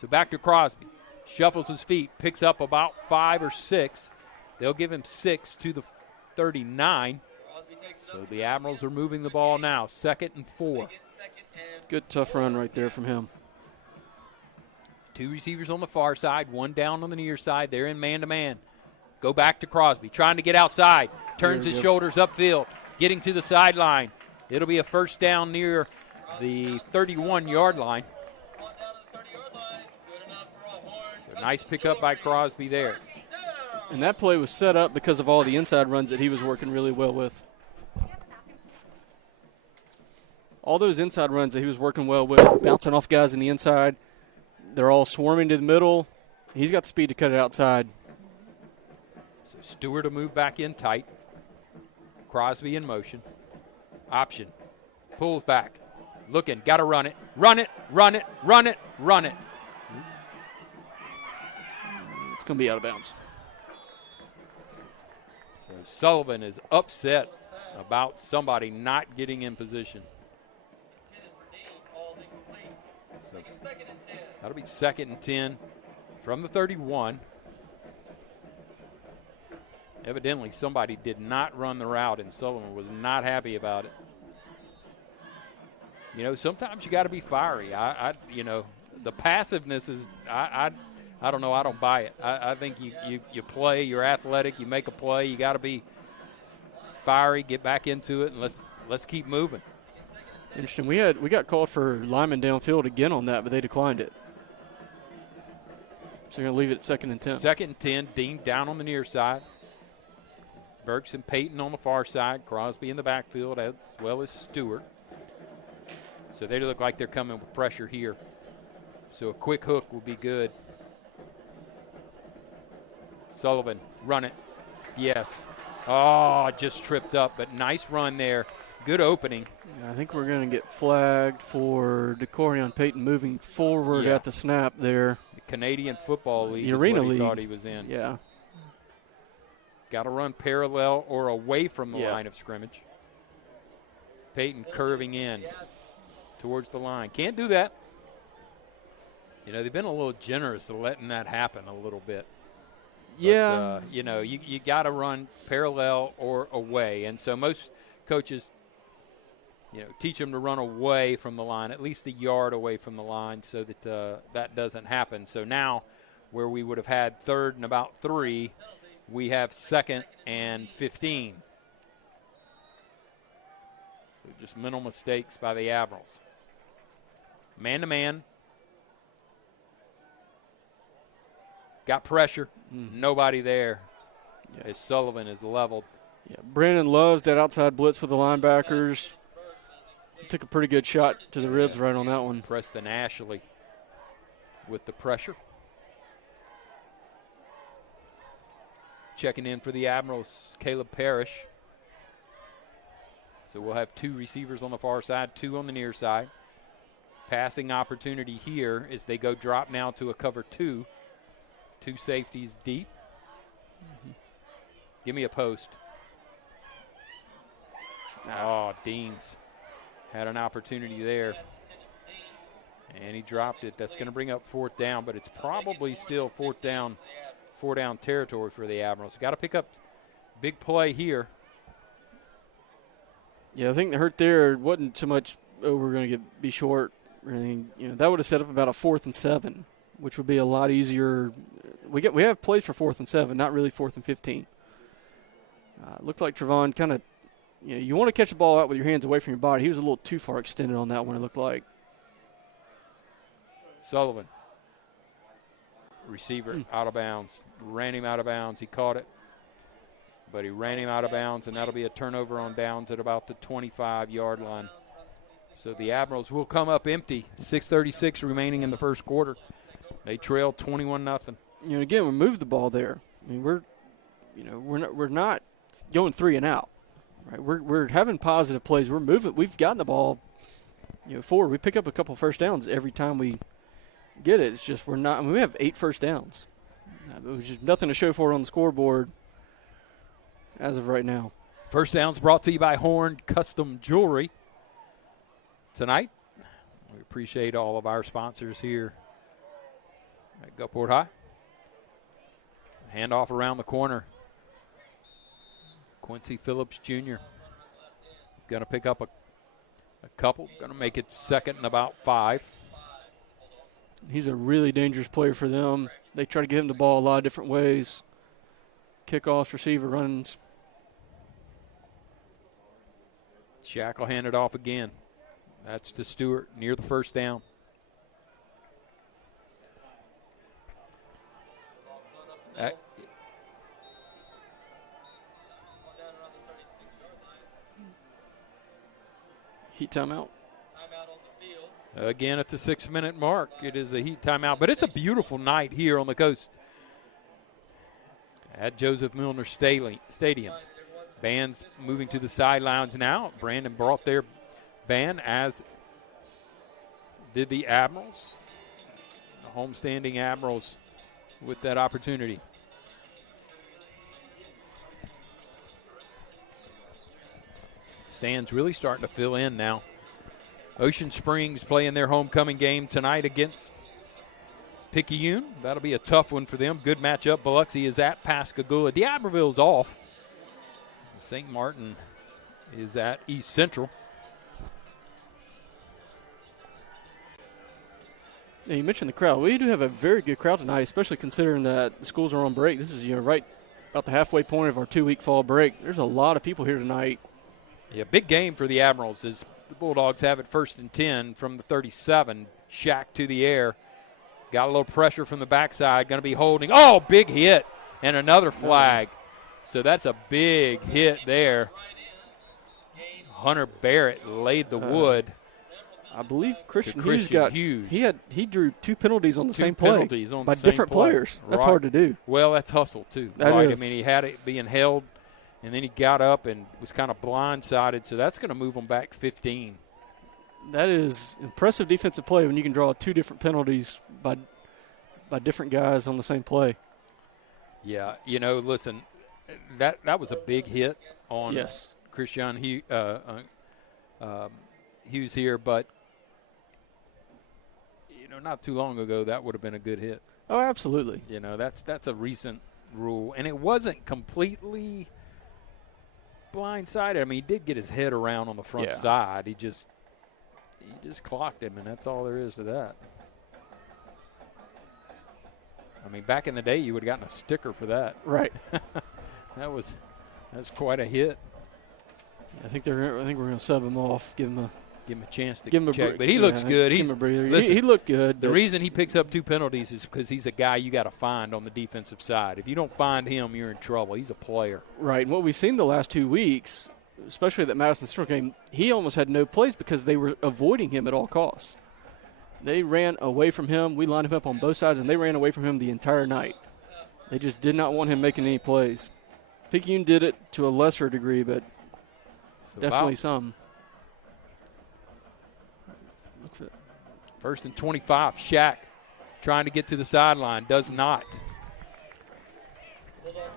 So back to Crosby. Shuffles his feet, picks up about 5 or 6. They'll give him 6 to the 39. So the Admirals are moving the ball now, 2nd and 4. Good tough run right there from him. 2 receivers on the far side, 1 down on the near side. They're in man-to-man. Go back to Crosby, trying to get outside. Turns his shoulders upfield, getting to the sideline. It'll be a first down near the 31-yard line. So nice pickup by Crosby there. And that play was set up because of all the inside runs that he was working really well with. All those inside runs that he was working well with, bouncing off guys in the inside, they're all swarming to the middle. He's got the speed to cut it outside. So Stewart will move back in tight. Crosby in motion. Option. Pulls back. Looking, got to run it, run it, run it, run it, run it. It's going to be out of bounds. So Sullivan is upset about somebody not getting in position. So that'll be 2nd and 10 from the 31. Evidently, somebody did not run the route, and Sullivan was not happy about it. You know, sometimes you got to be fiery. You know, the passiveness is, I don't know. I don't buy it. I think you play. You're athletic. You make a play. You got to be fiery. Get back into it, and let's keep moving. Interesting. We got called for lineman downfield again on that, but they declined it. So you're going to leave it at 2nd and 10. 2nd and 10. Dean down on the near side. Burks and Payton on the far side. Crosby in the backfield, as well as Stewart. So they look like they're coming with pressure here. So a quick hook will be good. Sullivan, run it. Yes. Oh, just tripped up, but nice run there. Good opening. I think we're going to get flagged for Decorion Payton moving forward at the snap there. The Canadian Football League the Arena is what he League. thought he was in. Yeah. Got to run parallel or away from the line of scrimmage. Payton curving in towards the line. Can't do that. You know, they've been a little generous of letting that happen a little bit. Yeah. But, you know, you got to run parallel or away. And so most coaches, you know, teach them to run away from the line, at least a yard away from the line, so that that doesn't happen. So now where we would have had 3rd and about 3, we have 2nd and 15. So just mental mistakes by the Admirals. Man-to-man. Got pressure. Nobody there. As Sullivan is leveled. Yeah, Brandon loves that outside blitz with the linebackers. He took a pretty good shot to the ribs right on that one. Preston Ashley with the pressure. Checking in for the Admirals, Caleb Parrish. So we'll have 2 receivers on the far side, 2 on the near side. Passing opportunity here as they go drop now to a cover 2. 2 safeties deep. Give me a post. Oh, Deans had an opportunity there. And he dropped it. That's going to bring up 4th down, but it's probably still 4 down territory for the Admirals. Got to pick up big play here. Yeah, I think the hurt there wasn't so much, we're going to be short or anything. You know, that would have set up about a 4th and 7, which would be a lot easier. We have plays for 4th and 7, not really 4th and 15. Looked like Trevon kind of, you know, you want to catch the ball out with your hands away from your body. He was a little too far extended on that one, it looked like. Sullivan. Receiver out of bounds. Ran him out of bounds. He caught it. But he ran him out of bounds, and that'll be a turnover on downs at about the 25-yard line. So the Admirals will come up empty. 6:36 remaining in the first quarter. They trail 21-0. You know, again, we moved the ball there. I mean, we're not going 3 and out. Right? We're having positive plays. We're moving. We've gotten the ball, you know, forward. We pick up a couple first downs every time we get it. It's just we're not. I mean, we have 8 first downs. There's just nothing to show for it on the scoreboard as of right now. First downs brought to you by Horn Custom Jewelry. Tonight, we appreciate all of our sponsors here at Gulfport High. Handoff around the corner. Quincy Phillips Jr. Going to pick up a couple. Going to make it 2nd and about 5. He's a really dangerous player for them. They try to get him the ball a lot of different ways. Kickoffs, receiver runs. Shackle handed off again. That's to Stewart near the first down. Heat timeout. Again at the 6-minute mark. It is a heat timeout, but it's a beautiful night here on the coast at Joseph Milner Stadium. Band's moving to the sidelines now. Brandon brought their band, as did the Admirals. The homestanding Admirals with that opportunity. Stands really starting to fill in now. Ocean Springs playing their homecoming game tonight against Picayune. That'll be a tough one for them. Good matchup. Biloxi is at Pascagoula. D'Iberville's off. St. Martin is at East Central. Yeah, you mentioned the crowd. We do have a very good crowd tonight, especially considering that the schools are on break. This is right about the halfway point of our 2-week fall break. There's a lot of people here tonight. Yeah, big game for the Admirals as the Bulldogs have it 1st and 10 from the 37. Shack to the air. Got a little pressure from the backside. Going to be holding. Oh, big hit and another flag. So that's a big hit there. Hunter Barrett laid the wood. I believe Christian Hughes. He drew 2 penalties on the same play on by different players. That's hard to do. Well, that's hustle too. That right? is. I mean, he had it being held, and then he got up and was kind of blindsided. So that's going to move him back 15. That is impressive defensive play when you can draw 2 different penalties by different guys on the same play. Yeah, listen, that was a big hit on Christian Hughes here, but not too long ago that would have been a good hit. Oh, absolutely. That's a recent rule, and it wasn't completely blindsided. I mean, he did get his head around on the front side. He just clocked him, and that's all there is to that. I mean, back in the day, you would have gotten a sticker for that. Right. That's quite a hit. I think we're going to sub him off, give him a chance to give him a check. But he looks good. Give him a breather. Listen, he looked good. The reason he picks up 2 penalties is because he's a guy you got to find on the defensive side. If you don't find him, you're in trouble. He's a player. Right. And what we've seen the last 2 weeks, especially that Madison Central game, he almost had no plays because they were avoiding him at all costs. They ran away from him. We lined him up on both sides, and they ran away from him the entire night. They just did not want him making any plays. Picayune did it to a lesser degree, but definitely some. 1st and 25. Shack trying to get to the sideline. Does not.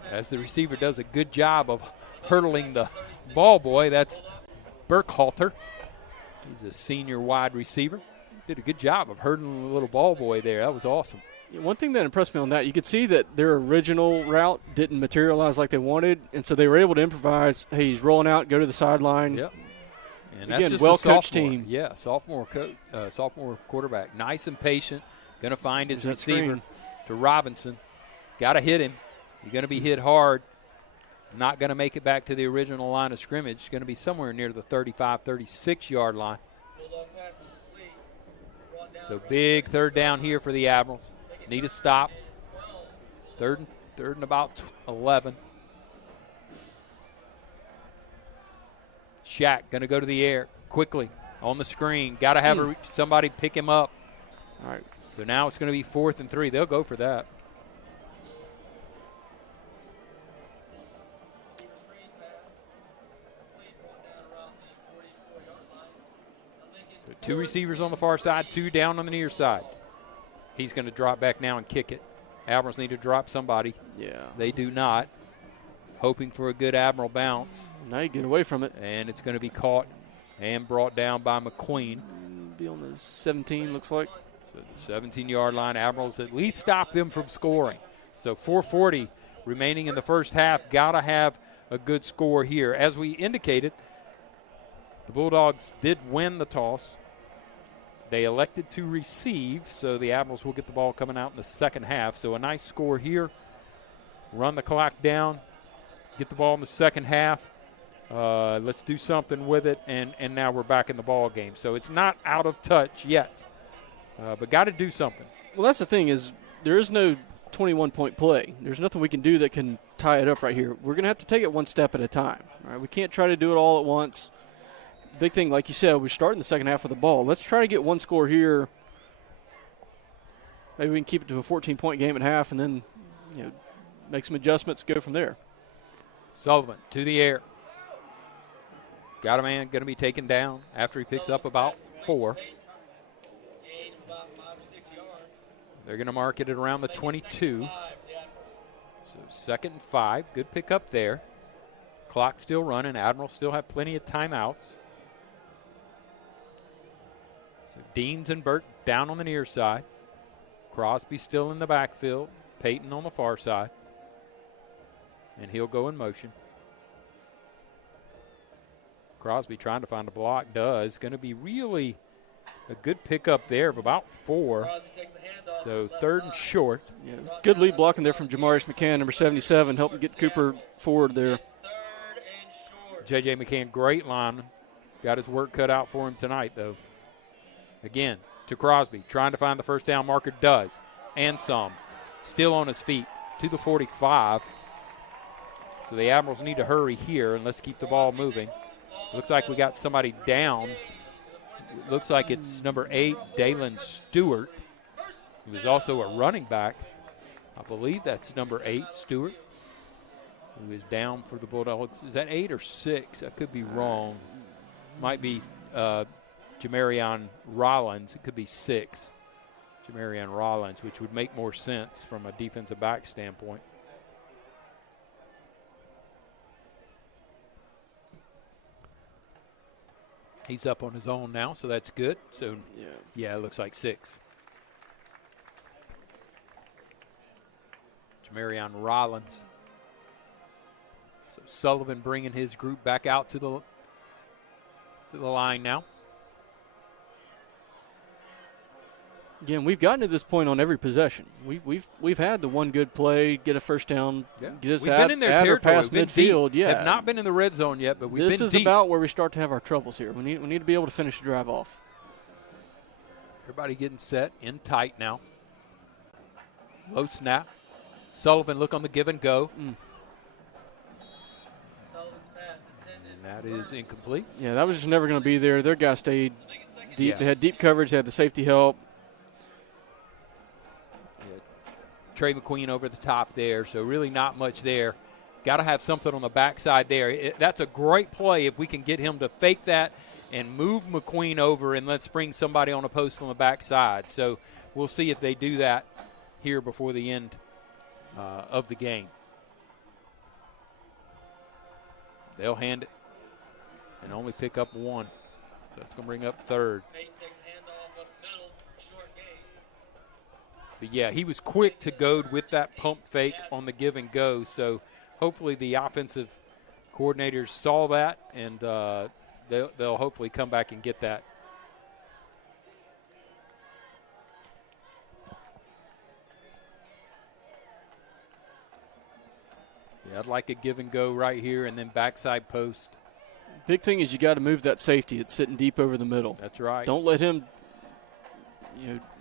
As the receiver does a good job of hurdling the ball boy. That's Burkhalter. He's a senior wide receiver. Did a good job of hurdling the little ball boy there. That was awesome. One thing that impressed me on that, you could see that their original route didn't materialize like they wanted, and so they were able to improvise. Hey, he's rolling out, go to the sideline. Yep. And again, that's just well-coached team. Yeah, sophomore quarterback. Nice and patient. Going to find his receiver to Robinson. Got to hit him. You're going to be hit hard. Not going to make it back to the original line of scrimmage. Going to be somewhere near the 35, 36-yard line. So big 3rd down here for the Admirals. Need a stop. Third and about 11. Shack going to go to the air quickly on the screen. Got to have somebody pick him up. All right. So now it's going to be 4th and 3. They'll go for that. So 2 receivers on the far side, 2 down on the near side. He's going to drop back now and kick it. Admirals need to drop somebody. Yeah. They do not. Hoping for a good Admiral bounce. Now you get away from it. And it's going to be caught and brought down by McQueen. Be on the 17, looks like. So the 17-yard line. Admirals at least stop them from scoring. So 4:40 remaining in the first half. Got to have a good score here. As we indicated, the Bulldogs did win the toss. They elected to receive, so the Admirals will get the ball coming out in the second half. So a nice score here. Run the clock down. Get the ball in the second half. Let's do something with it, and now we're back in the ball game. So it's not out of touch yet, but got to do something. Well, that's the thing is there is no 21-point play. There's nothing we can do that can tie it up right here. We're going to have to take it one step at a time. All right? We can't try to do it all at once. Big thing, like you said, we're starting the second half with the ball. Let's try to get one score here. Maybe we can keep it to a 14-point game at half and then make some adjustments, go from there. Sullivan to the air. Got a man going to be taken down after he picks up about 4. They're going to mark it at around the 22. So 2nd and 5. Good pickup there. Clock still running. Admiral still have plenty of timeouts. So Deans and Burt down on the near side. Crosby still in the backfield. Peyton on the far side. And he'll go in motion. Crosby trying to find a block. Does. Going to be really a good pickup there of about 4. So 3rd and short. Yeah, good lead blocking there from Jamarius McCann, number 77, helping get Cooper forward there. J.J. McCann, great line. Got his work cut out for him tonight, though. Again, to Crosby, trying to find the first down marker. Does. And some. Still on his feet to the 45. So the Admirals need to hurry here, and let's keep the ball moving. Looks like we got somebody down. Looks like it's number 8, Dalen Stewart. He was also a running back. I believe that's number 8, Stewart, who is down for the Bulldogs. Is that 8 or 6? I could be wrong. Might be Jamarion Rollins. It could be 6. Jamarion Rollins, which would make more sense from a defensive back standpoint. He's up on his own now, so that's good. So, yeah, it looks like 6. Jamarion Rollins. So Sullivan bringing his group back out to the line now. Again, we've gotten to this point on every possession. We've had the one good play, get a first down, get us we've been in their territory. Past midfield. Yeah, have not been in the red zone yet, but we've been deep. This is about where we start to have our troubles here. We need to be able to finish the drive off. Everybody getting set in tight now. Low snap. Sullivan look on the give and go. And that is incomplete. Yeah, that was just never going to be there. Their guy stayed deep. Yeah. They had deep coverage. They had the safety help. Trey McQueen over the top there, so really not much there. Got to have something on the backside there. That's a great play if we can get him to fake that and move McQueen over, and let's bring somebody on a post on the backside. So we'll see if they do that here before the end of the game. They'll hand it and only pick up 1. So that's going to bring up 3rd. But, yeah, he was quick to go with that pump fake on the give and go. So hopefully the offensive coordinators saw that, and they'll hopefully come back and get that. Yeah, I'd like a give and go right here and then backside post. Big thing is you got to move that safety. It's sitting deep over the middle. That's right. Don't let him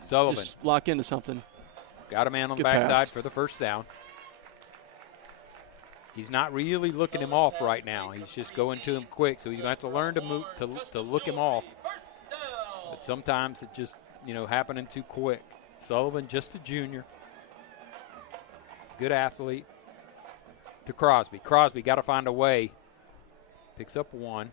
Sullivan just lock into something. Got a man on the backside for the first down. He's not really looking him off right now. He's just going to him quick, so he's going to have to learn to move to look him off. But sometimes it just, happening too quick. Sullivan, just a junior. Good athlete. To Crosby. Crosby got to find a way. Picks up 1.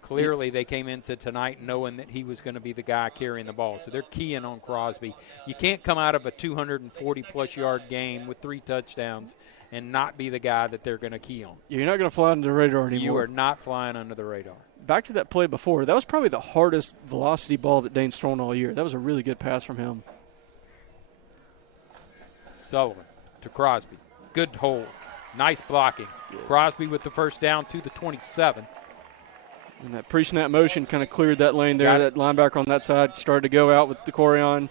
Clearly they came into tonight knowing that he was going to be the guy carrying the ball. So they're keying on Crosby. You can't come out of a 240-plus yard game with 3 touchdowns and not be the guy that they're going to key on. You're not going to fly under the radar anymore. You are not flying under the radar. Back to that play before, that was probably the hardest velocity ball that Dane's thrown all year. That was a really good pass from him. Sullivan to Crosby. Good hold. Nice blocking. Good. Crosby with the first down to the 27. And that pre-snap motion kind of cleared that lane there. That linebacker on that side started to go out with DeCorion.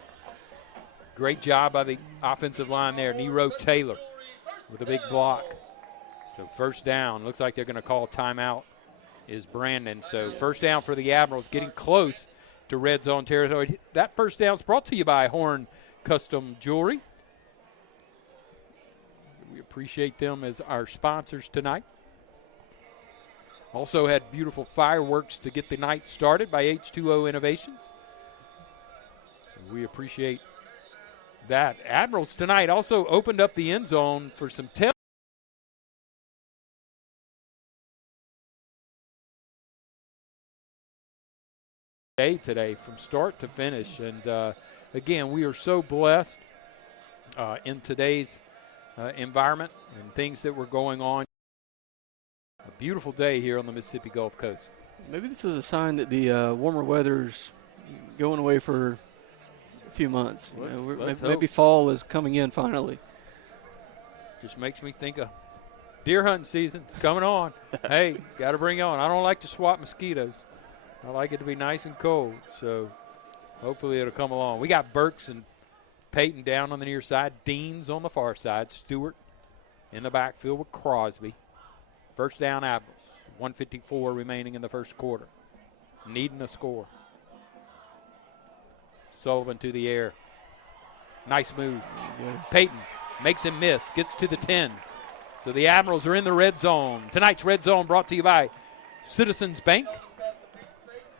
Great job by the offensive line there. Nero Taylor with a big block. So first down. Looks like they're going to call timeout is Brandon. So first down for the Admirals, getting close to red zone territory. That first down is brought to you by Horn Custom Jewelry. We appreciate them as our sponsors tonight. Also had beautiful fireworks to get the night started by H2O Innovations. So we appreciate that. Admirals tonight also opened up the end zone for some tail. Today from start to finish. And, again, we are so blessed in today's environment and things that were going on. A beautiful day here on the Mississippi Gulf Coast. Maybe this is a sign that the warmer weather's going away for a few months. Maybe fall is coming in finally. Just makes me think of deer hunting season. It's coming on. Hey, got to bring it on. I don't like to swat mosquitoes. I like it to be nice and cold. So hopefully it'll come along. We got Burks and Peyton down on the near side. Dean's on the far side. Stewart in the backfield with Crosby. First down, Admirals. 1:54 remaining in the first quarter. Needing a score. Sullivan to the air. Nice move. Peyton makes him miss. Gets to the 10. So the Admirals are in the red zone. Tonight's red zone brought to you by Citizens Bank.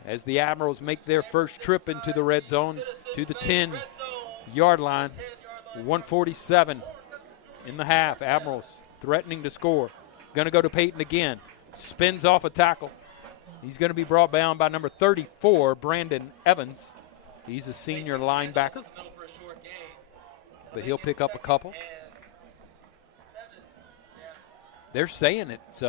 As the Admirals make their first trip into the red zone to the 10-yard line. 1:47 in the half. Admirals threatening to score. Going to go to Peyton again. Spins off a tackle. He's going to be brought down by number 34, Brandon Evans. He's a senior linebacker. But he'll pick up a couple. They're saying it's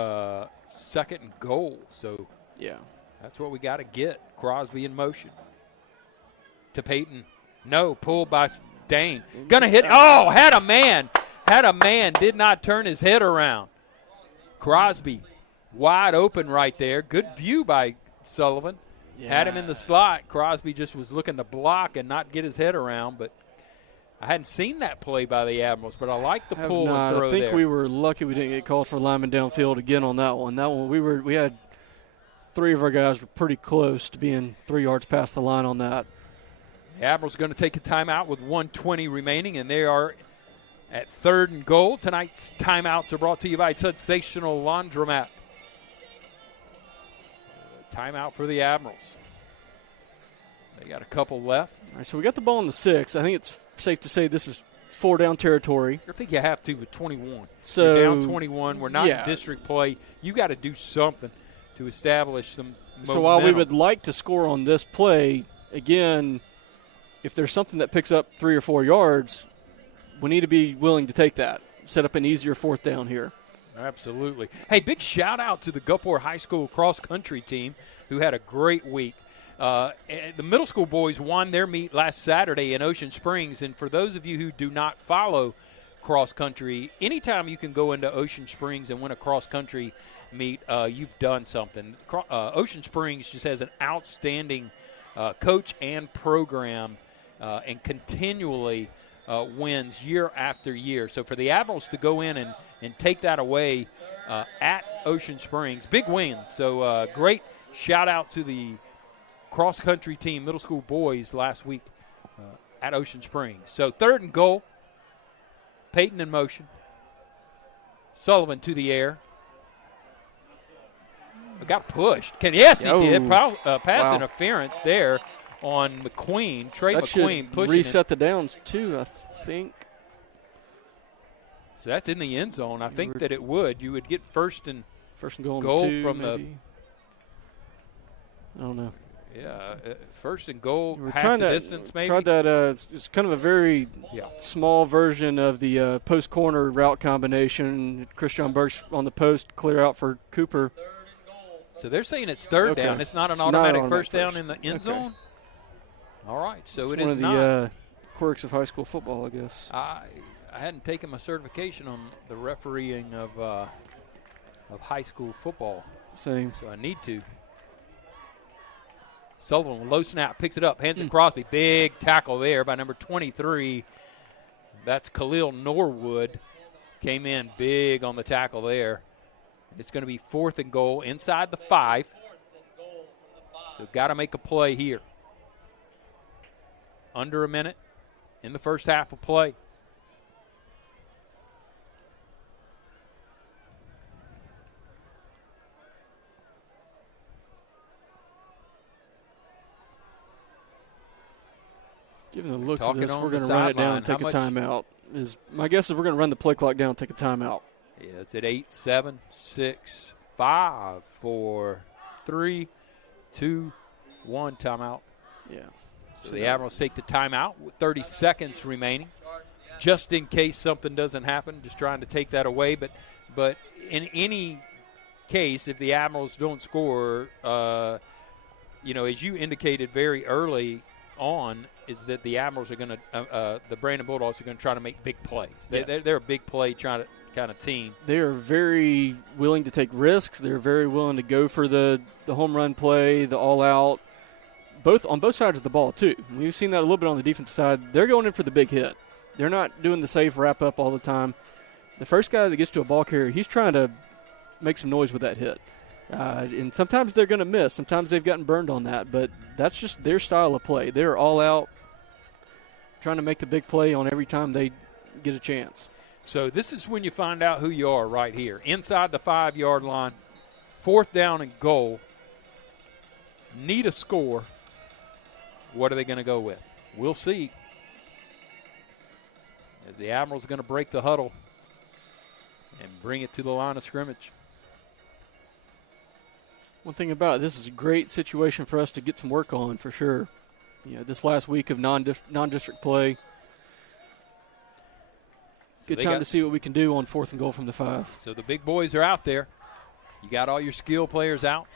second and goal. So yeah, that's what we got to get. Crosby in motion. To Peyton. No, pulled by Dane. Going to hit. Oh, had a man. Had a man. Did not turn his head around. Crosby wide open right there. Good view by Sullivan. Yeah. Had him in the slot. Crosby just was looking to block and not get his head around, but I hadn't seen that play by the Admirals, but I like the pull and throw there. I think we were lucky we didn't get called for lineman downfield again on that one. That one we had three of our guys were pretty close to being 3 yards past the line on that. The Admirals going to take a timeout with 1:20 remaining, and they are at 3rd and goal. Tonight's timeouts are brought to you by Sensational Laundromat. Timeout for the Admirals. They got a couple left. All right, so we got the ball in the 6. I think it's safe to say this is 4-down territory. I think you have to with 21. So you're down 21. We're not in district play. You got to do something to establish some momentum. So while we would like to score on this play, again, if there's something that picks up 3 or 4 yards, we need to be willing to take that. Set up an easier 4th down here. Absolutely. Hey, big shout out to the Gulfport High School cross country team who had a great week. The middle school boys won their meet last Saturday in Ocean Springs, and for those of you who do not follow cross country, anytime you can go into Ocean Springs and win a cross country meet, you've done something. Ocean Springs just has an outstanding coach and program and continually wins year after year. So for the Admirals to go in and take that away at Ocean Springs, big win. So great shout out to the cross-country team, middle school boys, last week at Ocean Springs. So 3rd and goal. Peyton in motion. Sullivan to the air. Got pushed. Yes, he did. Pass interference there on McQueen. Trey that McQueen pushing reset the downs, too, I think. So that's in the end zone. I think that it would. You would get first and goal from maybe. I don't know. Yeah, first and goal, we're half the distance maybe. Tried that. It's kind of a very small version of the post corner route combination. Christian Burks on the post, clear out for Cooper. So they're saying it's 3rd down. It's not an automatic first down in the end zone. All right, so it's it is not. One of the quirks of high school football, I guess. I hadn't taken my certification on the refereeing of high school football. Same. So I need to. Sullivan, low snap, picks it up, hands it Crosby. Big tackle there by number 23. That's Khalil Norwood. Came in big on the tackle there. It's going to be 4th and goal inside the 5. So got to make a play here. Under a minute in the first half of play. Given the looks of this, we're going to run it down and take a timeout. My guess is we're going to run the play clock down and take a timeout. Yeah, it's at 8, 7, 6, 5, 4, 3, 2, 1 timeout. Yeah. So the Admirals take the timeout with 30 seconds remaining. just in case something doesn't happen, just trying to take that away. But in any case, if the Admirals don't score, as you indicated very early on, is that the Admirals are going to, the Brandon Bulldogs are going to try to make big plays. They're a big play kind of team. They are very willing to take risks. They're very willing to go for the home run play, the all-out, on both sides of the ball, too. We've seen that a little bit on the defensive side. They're going in for the big hit. They're not doing the safe wrap-up all the time. The first guy that gets to a ball carrier, he's trying to make some noise with that hit. And sometimes they're going to miss. Sometimes they've gotten burned on that. But that's just their style of play. They're all out, trying to make the big play on every time they get a chance. So this is when you find out who you are right here. Inside the 5-yard line, 4th down and goal. Need a score. What are they going to go with? We'll see. As the Admirals are going to break the huddle and bring it to the line of scrimmage. One thing about it, this is a great situation for us to get some work on for sure. This last week of non-district play. Good time to see what we can do on 4th and goal from the 5. So the big boys are out there. You got all your skill players out.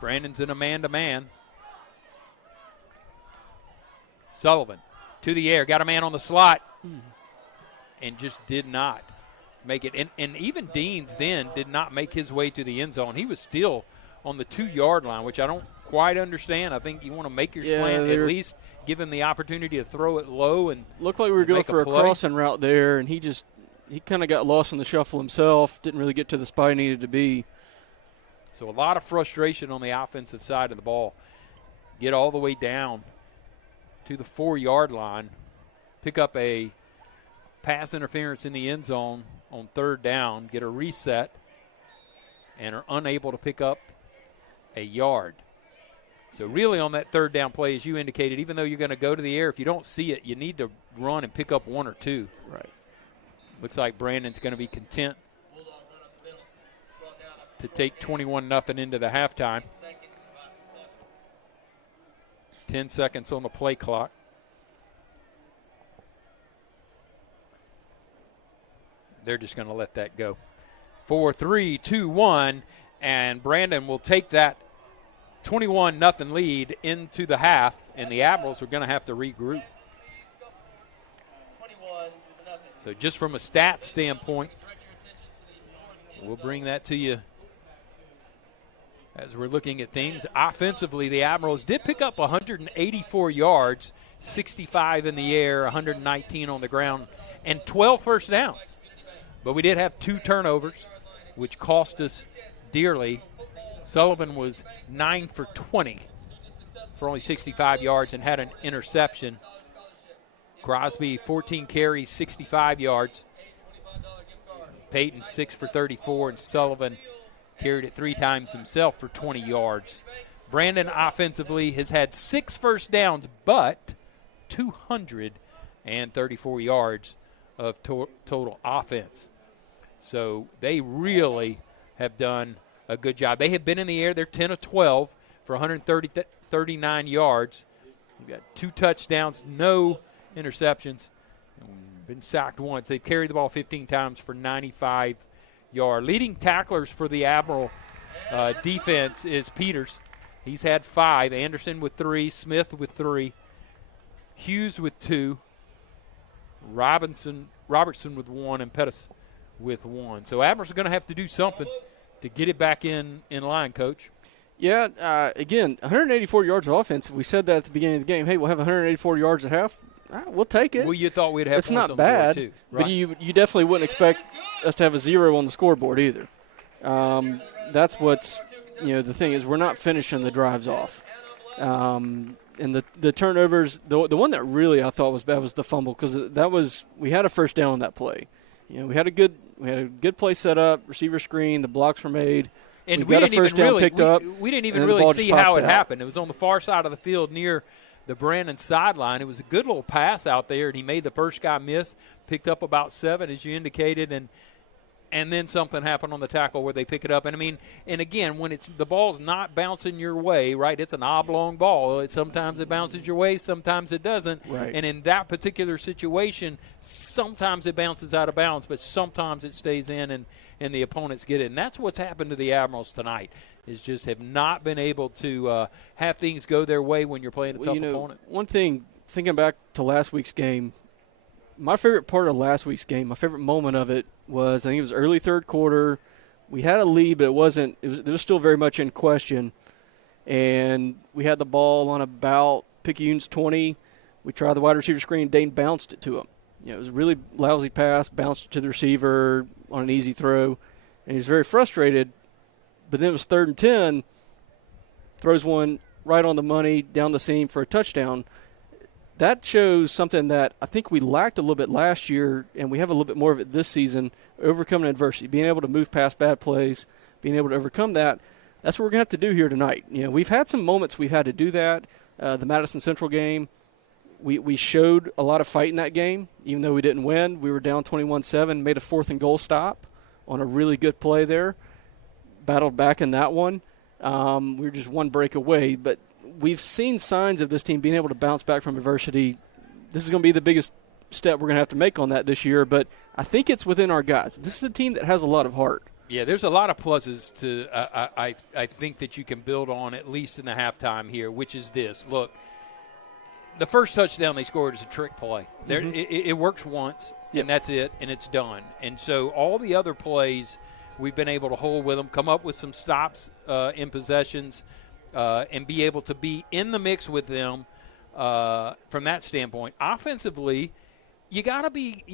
Brandon's in a man-to-man. Sullivan to the air, got a man on the slot, and just did not make it. And even Deans then did not make his way to the end zone. He was still on the 2-yard line, which I don't quite understand. I think you want to make your slant, at least give him the opportunity to throw it low. And looked like we were going for a crossing route there, and he kind of got lost in the shuffle himself, didn't really get to the spot he needed to be. So a lot of frustration on the offensive side of the ball. Get all the way down to the 4-yard line, pick up a pass interference in the end zone on 3rd down, get a reset, and are unable to pick up a yard. So really on that 3rd down play, as you indicated, even though you're going to go to the air, if you don't see it, you need to run and pick up 1 or 2. Right. Looks like Brandon's going to be content to take 21-0 into the halftime. 10 seconds on the play clock. They're just going to let that go. 4, 3, 2, 1, and Brandon will take that 21-0 lead into the half, and the Admirals are going to have to regroup. So just from a stat standpoint, we'll bring that to you as we're looking at things. Offensively, the Admirals did pick up 184 yards, 65 in the air, 119 on the ground, and 12 first downs. But we did have 2 turnovers, which cost us dearly. Sullivan was 9 for 20 for only 65 yards and had an interception. Crosby, 14 carries, 65 yards. Peyton, 6 for 34, and Sullivan carried it 3 times himself for 20 yards. Brandon offensively has had 6 first downs, but 234 yards of total offense. So they really have done a good job. They have been in the air. They're 10 of 12 for 139 yards. We've got 2 touchdowns, no interceptions. Been sacked once. They've carried the ball 15 times for 95 yards. Leading tacklers for the Admiral defense is Peters. He's had 5. Anderson with 3. Smith with 3. Hughes with 2. Robertson with 1, and Pettis with 1. So Admirals are going to have to do something to get it back in line, Coach. Yeah, again, 184 yards of offense. We said that at the beginning of the game. Hey, we'll have 184 yards at half. We'll take it. Well, you thought we'd have it's not bad, too, right? But you definitely wouldn't expect us to have a 0 on the scoreboard either. That's what's, the thing is we're not finishing the drives off. And the turnovers, the one that really I thought was bad was the fumble, because we had a first down on that play. We had a good play set up, receiver screen, the blocks were made. And we didn't even really see how it happened. It was on the far side of the field near the Brandon sideline. It was a good little pass out there, and he made the first guy miss, picked up about 7, as you indicated, and and then something happened on the tackle where they pick it up. And, I mean, and again, when the ball's not bouncing your way, right, it's an oblong ball. Sometimes it bounces your way, sometimes it doesn't. Right. And in that particular situation, sometimes it bounces out of bounds, but sometimes it stays in and the opponents get it. And that's what's happened to the Admirals tonight, is just have not been able to have things go their way when you're playing a tough opponent. One thing, thinking back to last week's game, my favorite part of last week's game, my favorite moment of it was, I think it was early third quarter. We had a lead, but it was still very much in question. And we had the ball on about Picayune's 20. We tried the wide receiver screen. Dane bounced it to him. It was a really lousy pass, bounced it to the receiver on an easy throw. And he was very frustrated. But then it was 3rd and 10, throws one right on the money, down the seam for a touchdown. That shows something that I think we lacked a little bit last year, and we have a little bit more of it this season, overcoming adversity, being able to move past bad plays, being able to overcome that. That's what we're going to have to do here tonight. We've had some moments we've had to do that. The Madison Central game, we showed a lot of fight in that game, even though we didn't win. We were down 21-7, made a 4th and goal stop on a really good play there. Battled back in that one. We were just one break away, but we've seen signs of this team being able to bounce back from adversity. This is going to be the biggest step we're going to have to make on that this year, but I think it's within our guys. This is a team that has a lot of heart. Yeah, there's a lot of pluses to I think that you can build on, at least in the halftime here, which is this. Look, the first touchdown they scored is a trick play. Mm-hmm. It works once, and that's it, and it's done. And so all the other plays we've been able to hold with them, come up with some stops in possessions, and be able to be in the mix with them from that standpoint. Offensively, you gotta be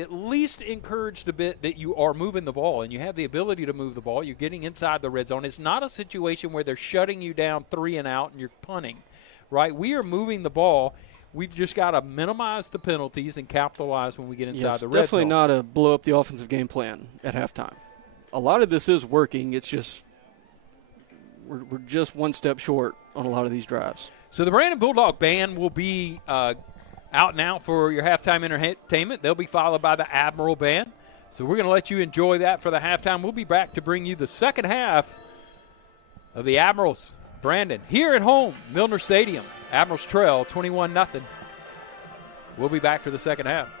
at least encouraged a bit that you are moving the ball and you have the ability to move the ball. You're getting inside the red zone. It's not a situation where they're shutting you down 3 and out and you're punting, right? We are moving the ball. We've just got to minimize the penalties and capitalize when we get inside the red zone. It's definitely not a blow up the offensive game plan at halftime. A lot of this is working. It's just we're just one step short on a lot of these drives. So the Brandon Bulldog Band will be out now for your halftime entertainment. They'll be followed by the Admiral Band. So we're going to let you enjoy that for the halftime. We'll be back to bring you the second half of the Admirals. Brandon, here at home, Milner Stadium. Admirals trail 21-0. We'll be back for the second half.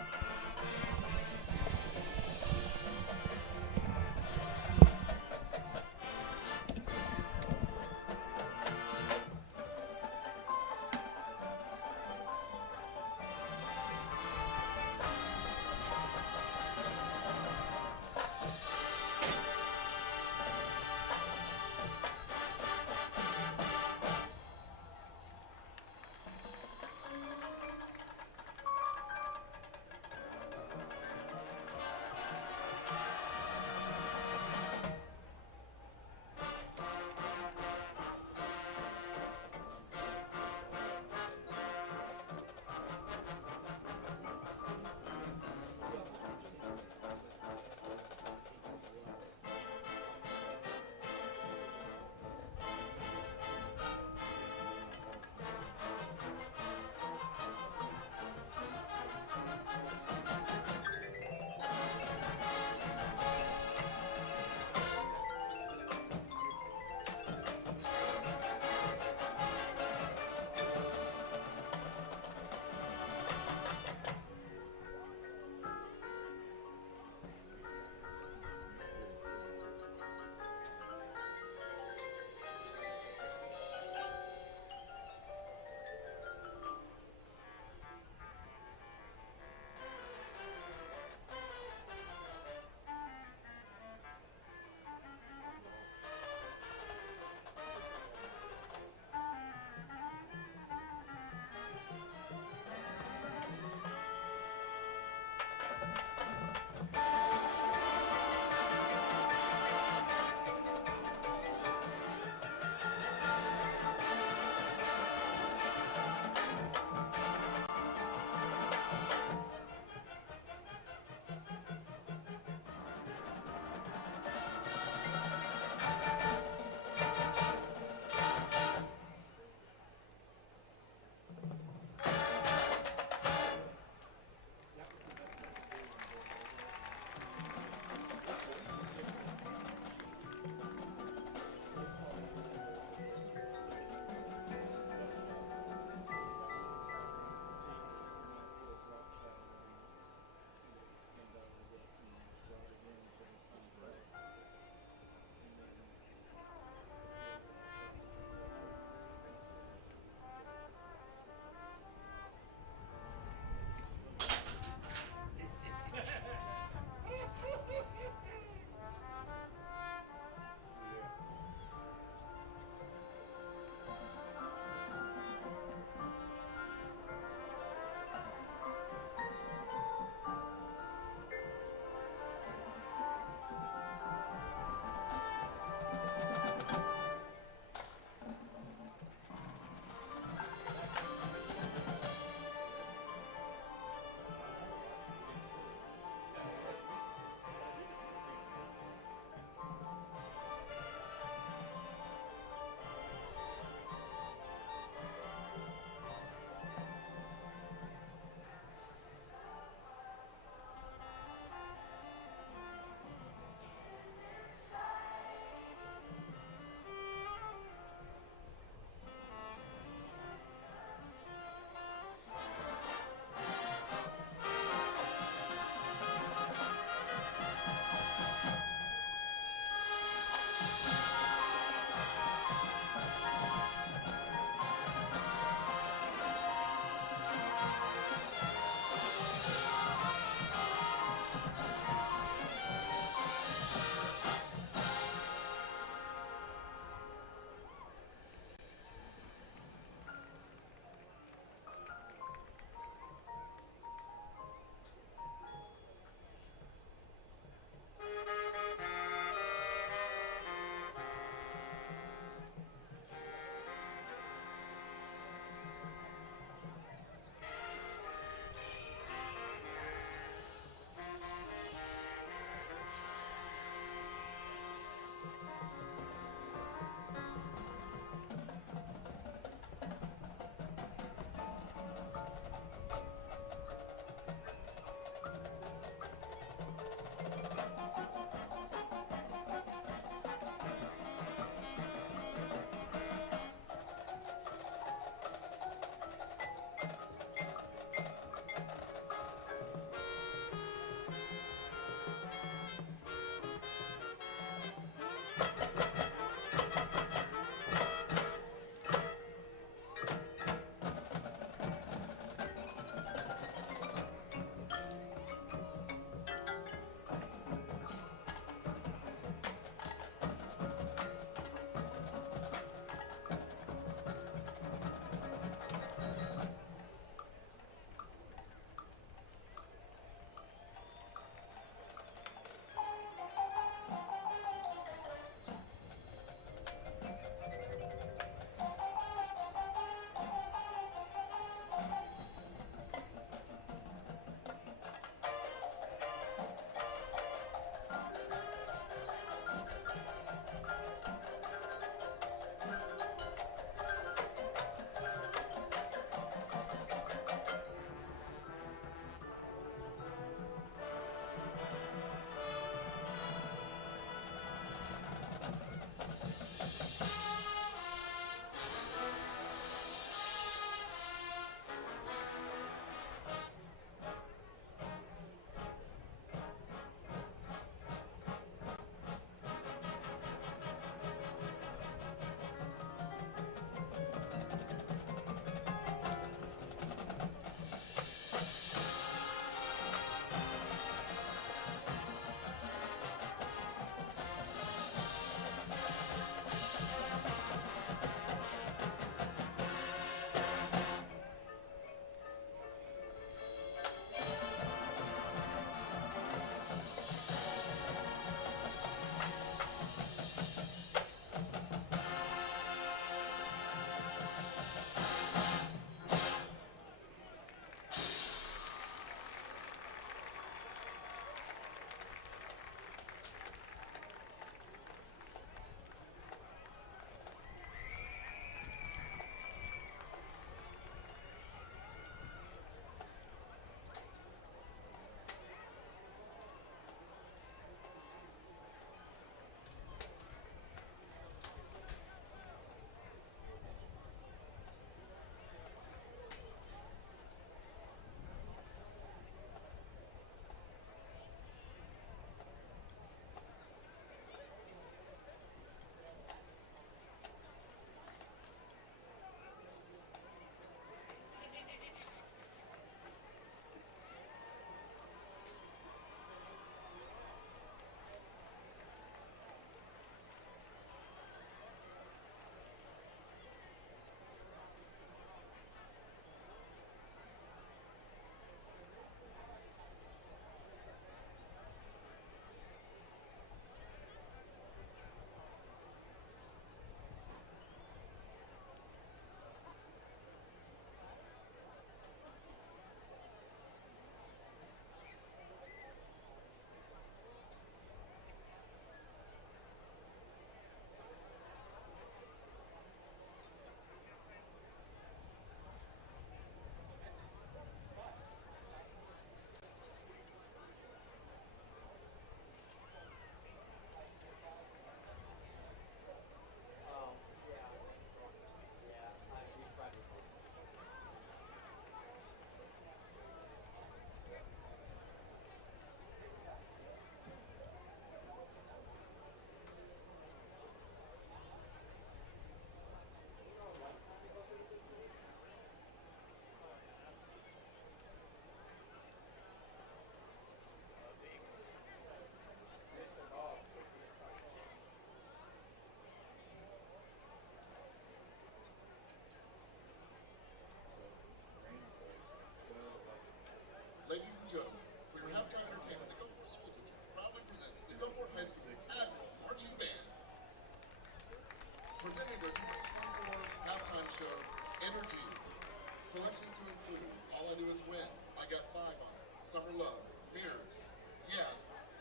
Summer Love, Mirrors, Yeah,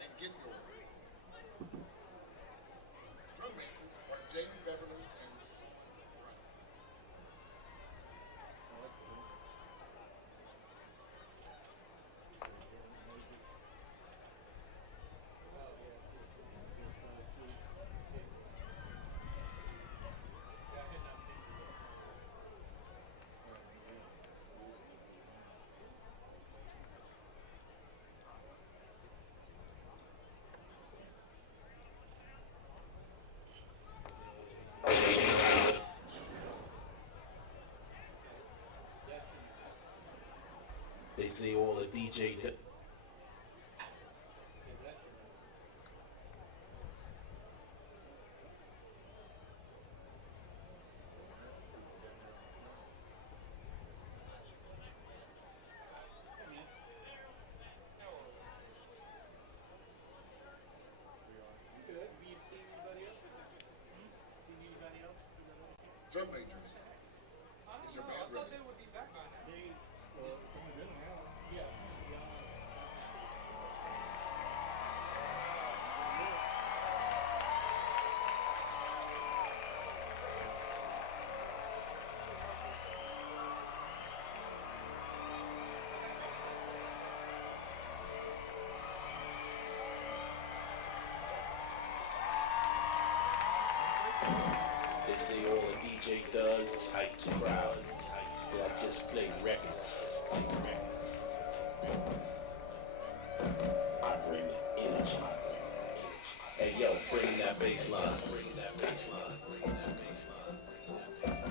and Get Yours. Drum majors are Jamie Beverly and Ryan. They say all the DJ. Drum majors. Is your band ready? they would be back by now. They say all the DJ does is hype the crowd, but I just play records. I bring the energy. Hey yo, bring that bass line. Bring that bass line. Bring that bass line.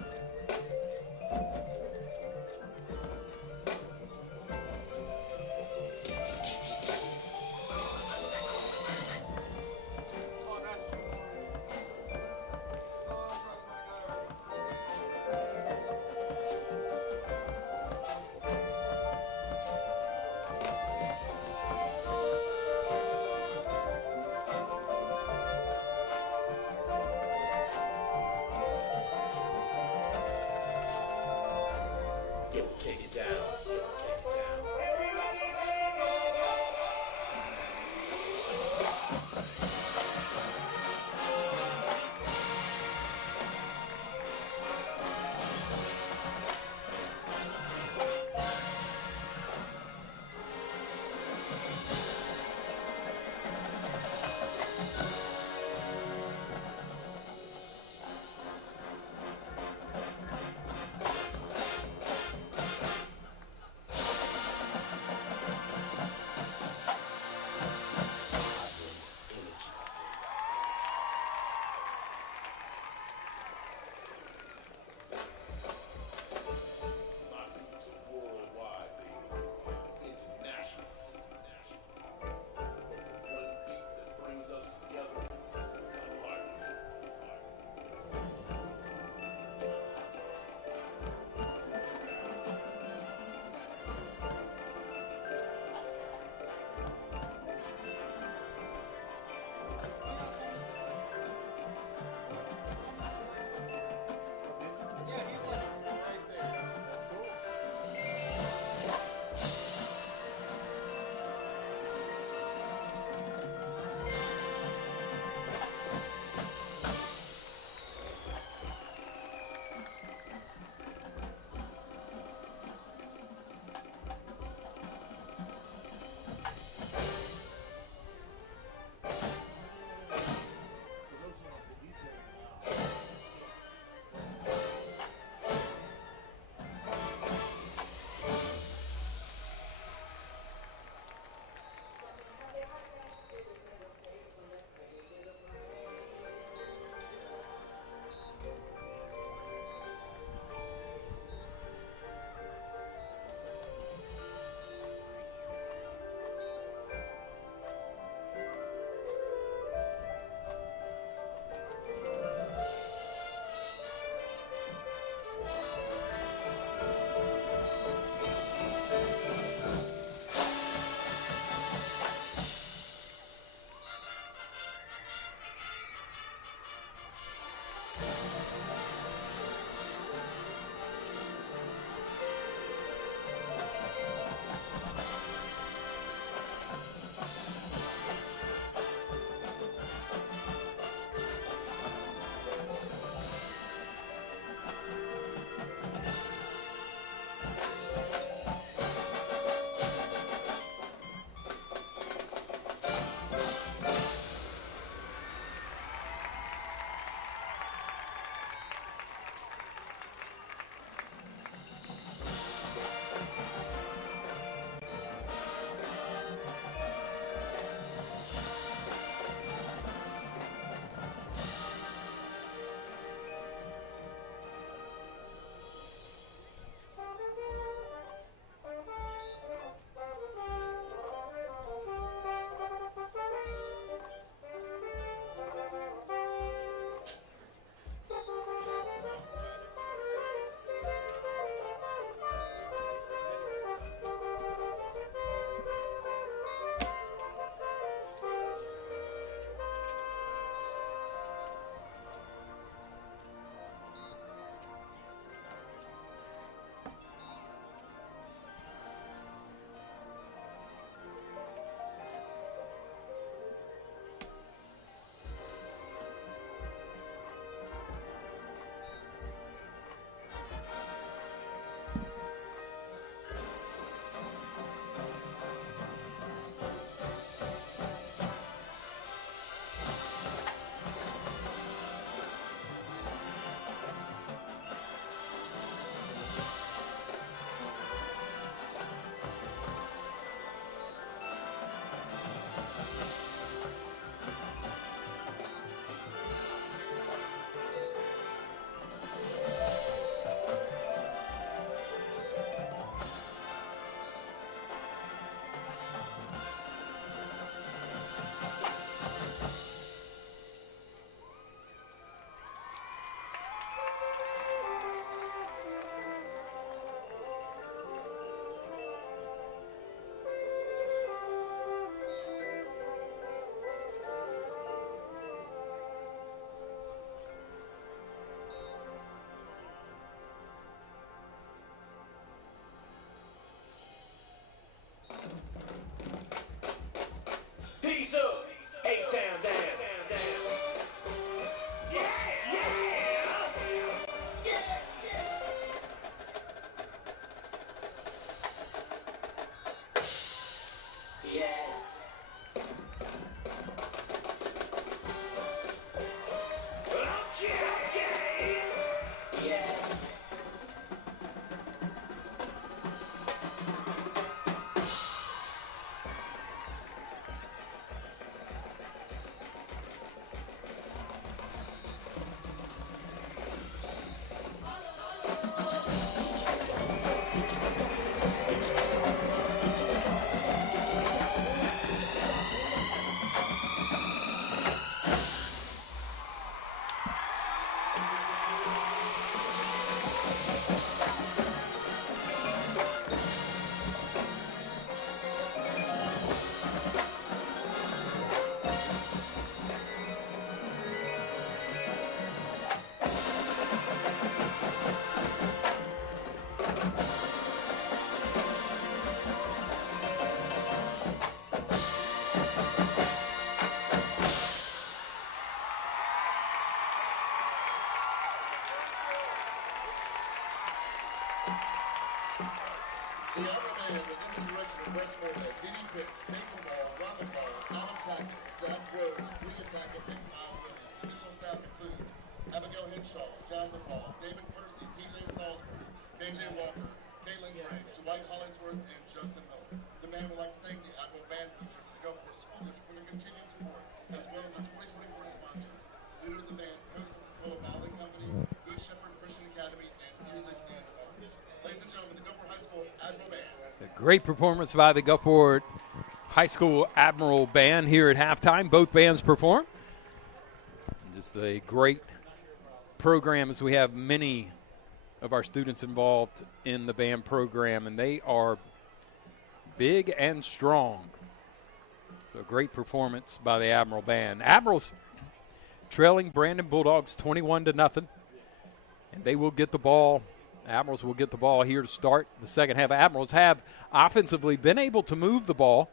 The Admiral Band was in the direction of West Morehead. Diddy Pitts, Maple Ball, run the ball, Alan Tackett, Zach Rose, Lee Tackett, and Kyle Williams. Additional staff include Abigail Hinshaw, Jasmine Ball, David Kersey, TJ Salisbury, KJ Walker, Caitlin Gray, Dwight Hollingsworth, and Justin Miller. The band would like to thank the Admiral Band teachers, the Gulfport School District for their continued support, as well as the 2024 sponsors. Leader of the band, Coast Coca-Cola Bottling Company, Good Shepherd Christian Academy, and Music and Arts. Ladies and gentlemen, the Gulfport High School Admiral Band. A great performance by the Gulfport High School Admiral Band here at halftime. Both bands perform. Just a great program, as we have many of our students involved in the band program, and they are big and strong. So great performance by the Admiral Band. Admirals trailing Brandon Bulldogs 21-0, and they will get the ball. Admirals will get the ball here to start the second half. Admirals have offensively been able to move the ball,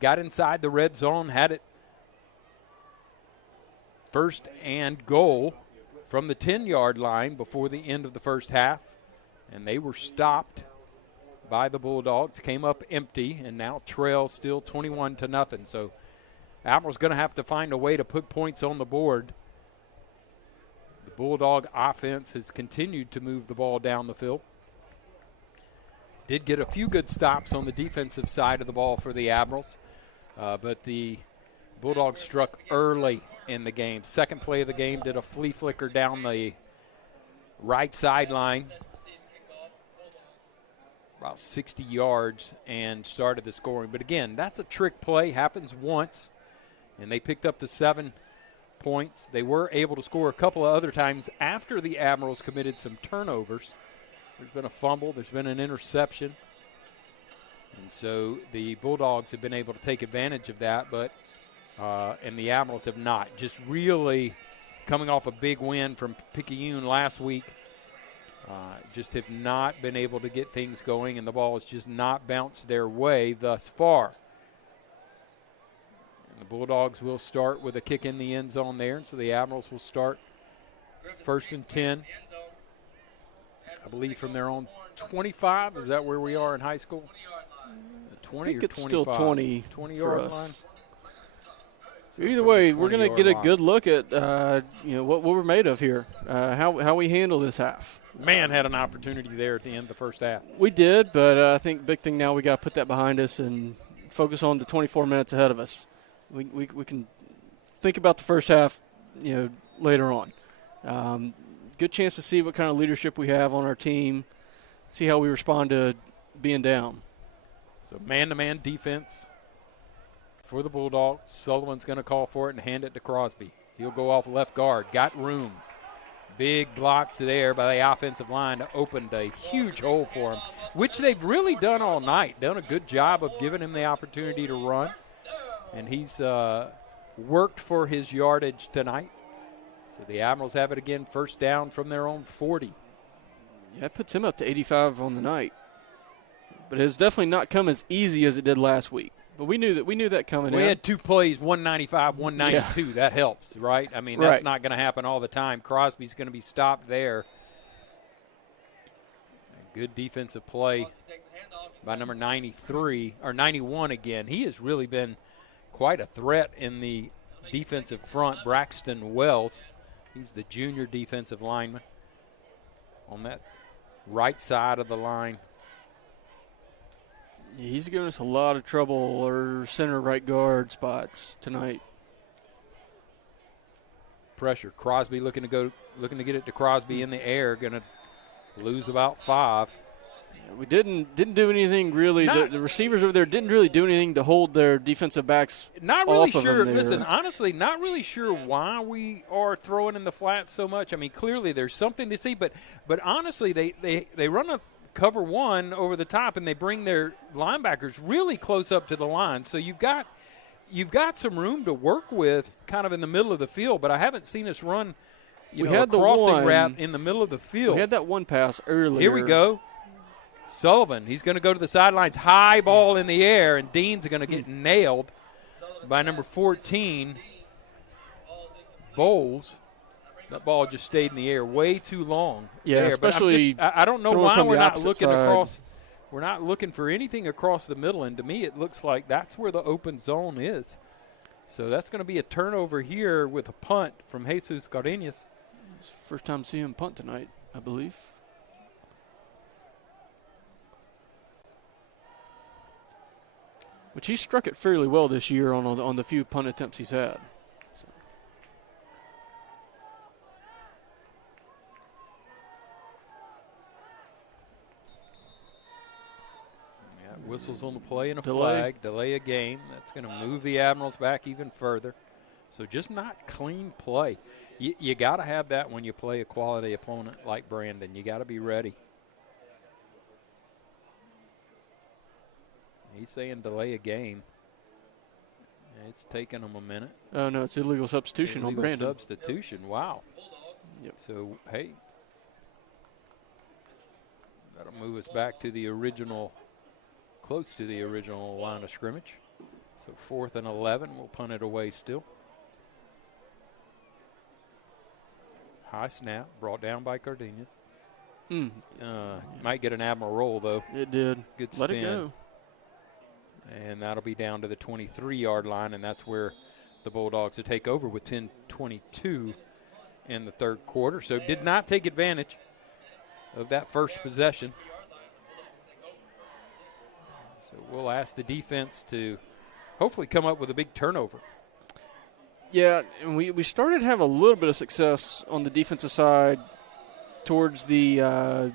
got inside the red zone, had it first and goal from the 10-yard line before the end of the first half, and they were stopped by the Bulldogs, came up empty, and now trail still 21-0. So Admiral's going to have to find a way to put points on the board. The Bulldog offense has continued to move the ball down the field. Did get a few good stops on the defensive side of the ball for the Admirals, but the Bulldogs struck early in the game. Second play of the game, did a flea flicker down the right sideline, about 60 yards, and started the scoring. But again, that's a trick play, happens once, and they picked up the 7 points. They were able to score a couple of other times after the Admirals committed some turnovers. There's been a fumble, there's been an interception, and so the Bulldogs have been able to take advantage of that, but and the Admirals have not. Just really coming off a big win from Picayune last week, just have not been able to get things going, and the ball has just not bounced their way thus far. And the Bulldogs will start with a kick in the end zone there, and so the Admirals will start first and 10, I believe, from their own 25. Is that where we are in high school? 20 I think or it's 25? still 20 20-yard for line? us. So either way, we're going to get a line. good look at what we're made of here, how we handle this half. Man had an opportunity there at the end of the first half. We did, but I think big thing now we got to put that behind us and focus on the 24 minutes ahead of us. We can think about the first half, later on. Good chance to see what kind of leadership we have on our team, see how we respond to being down. So man-to-man defense for the Bulldogs. Sullivan's going to call for it and hand it to Crosby. He'll go off left guard. Got room. Big blocks there by the offensive line opened a huge hole for him, which they've really done all night. Done a good job of giving him the opportunity to run. And he's worked for his yardage tonight. So the Admirals have it again, first down from their own 40. Yeah, it puts him up to 85 on the night. But it's definitely not come as easy as it did last week. But we knew that coming in. We had 2 plays, 195, 192. Yeah. That helps, right? I mean, that's not going to happen all the time. Crosby's going to be stopped there. A good defensive play by number 93, or 91 again. He has really been quite a threat in the defensive front. Braxton Wells, he's the junior defensive lineman on that right side of the line. He's given us a lot of trouble, or center right guard spots tonight. Pressure. Crosby looking to get it to Crosby in the air. Going to lose about 5. Yeah, we didn't do anything really. The receivers over there didn't really do anything to hold their defensive backs. Not really off sure. Of them there. Listen, honestly, not really sure why we are throwing in the flats so much. I mean, clearly there's something to see, but honestly, they run a cover 1 over the top, and they bring their linebackers really close up to the line. So you've got some room to work with kind of in the middle of the field, but I haven't seen us run a crossing route in the middle of the field. We had that one pass earlier. Here we go. Sullivan, he's going to go to the sidelines, high ball in the air, and Dean's going to get nailed by number 14, Bowles. That ball just stayed in the air way too long. Yeah, there. especially I don't know why we're not looking across We're not looking for anything across the middle, and to me it looks like that's where the open zone is. So that's going to be a turnover here with a punt from Jesus Cardenas. First time seeing him punt tonight, I believe. Which he struck it fairly well this year on the few punt attempts he's had. So. Yeah, whistles on the play and a Delay. flag. Delay a game. That's going to move the Admirals back even further. So just not clean play. You got to have that when you play a quality opponent like Brandon. You got to be ready. He's saying delay a game. It's taken him a minute. Oh, no, it's illegal substitution on Brandon. Substitution, wow. Yep. So, hey, that'll move us back to the original, close to the original line of scrimmage. So 4th and 11, we'll punt it away still. High snap, brought down by Cardenas. Might get an Admiral roll, though. It did. Good spin. Let it go. And that'll be down to the 23-yard line, and that's where the Bulldogs will take over with 10:22 in the third quarter. So did not take advantage of that first possession. So we'll ask the defense to hopefully come up with a big turnover. Yeah, and we started to have a little bit of success on the defensive side towards the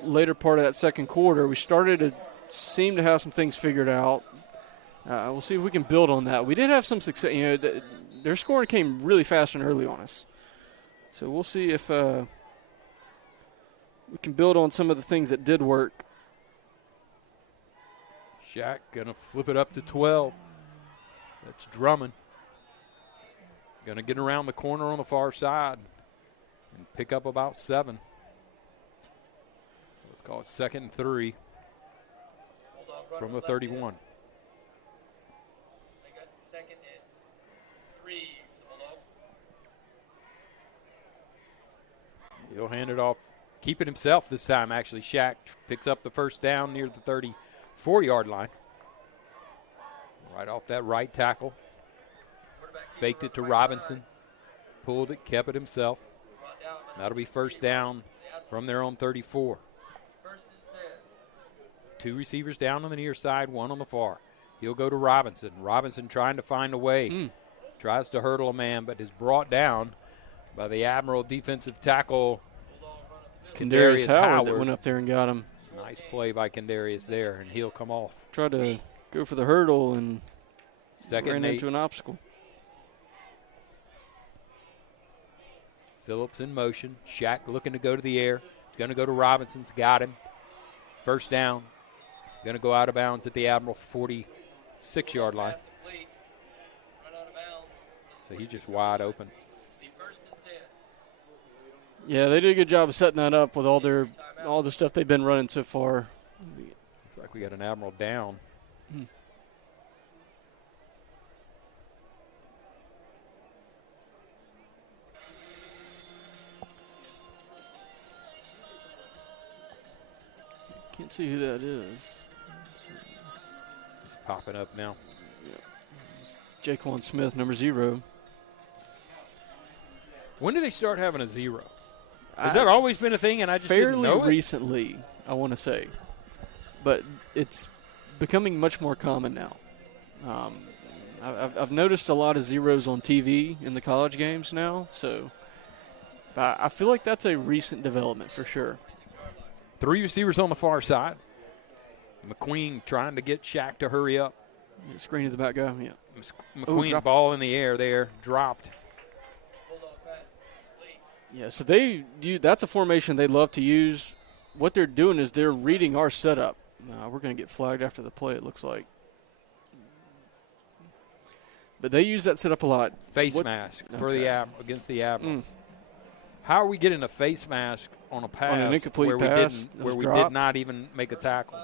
later part of that second quarter. We started to seem to have some things figured out. We'll see if we can build on that. We did have some success. You know, their scoring came really fast and early on us. So we'll see if we can build on some of the things that did work. Shaq going to flip it up to 12. That's Drummond. Going to get around the corner on the far side and pick up about 7. So let's call it 2nd and 3 from the 31. They got 2nd and 3 for the Bulldogs. He'll hand it off. Keep it himself this time, actually. Shaq picks up the first down near the 34-yard line. Right off that right tackle. Faked it to Robinson. Pulled it, kept it himself. That'll be first down from their own 34. 2 receivers down on the near side, 1 on the far. He'll go to Robinson. Robinson trying to find a way. Tries to hurdle a man, but is brought down by the Admiral defensive tackle. It's Kendarius Howard that went up there and got him. Nice play by Kendarius there, and he'll come off. Tried to go for the hurdle and ran into an obstacle. Phillips in motion. Shaq looking to go to the air. He's going to go to Robinson's. Got him. First down. Going to go out of bounds at the Admiral 46-yard line. So he's just wide open. Yeah, they did a good job of setting that up with all the stuff they've been running so far. Looks like we got an Admiral down. Can't see who that is. It's popping up now. Jaquan Smith, number 0. When did they start having a 0? Has that always been a thing and I just didn't know it? Fairly recently, I want to say. But it's becoming much more common now. I've noticed a lot of 0s on TV in the college games now. So I feel like that's a recent development for sure. 3 receivers on the far side. McQueen trying to get Shaq to hurry up. Screen to the back guy, yeah. McQueen, ball in the air there, dropped. Yeah, so that's a formation they love to use. What they're doing is they're reading our setup. We're going to get flagged after the play, it looks like. But they use that setup a lot. Face mask for against the Admirals. How are we getting a face mask on a pass on an incomplete pass where we did not even make a tackle?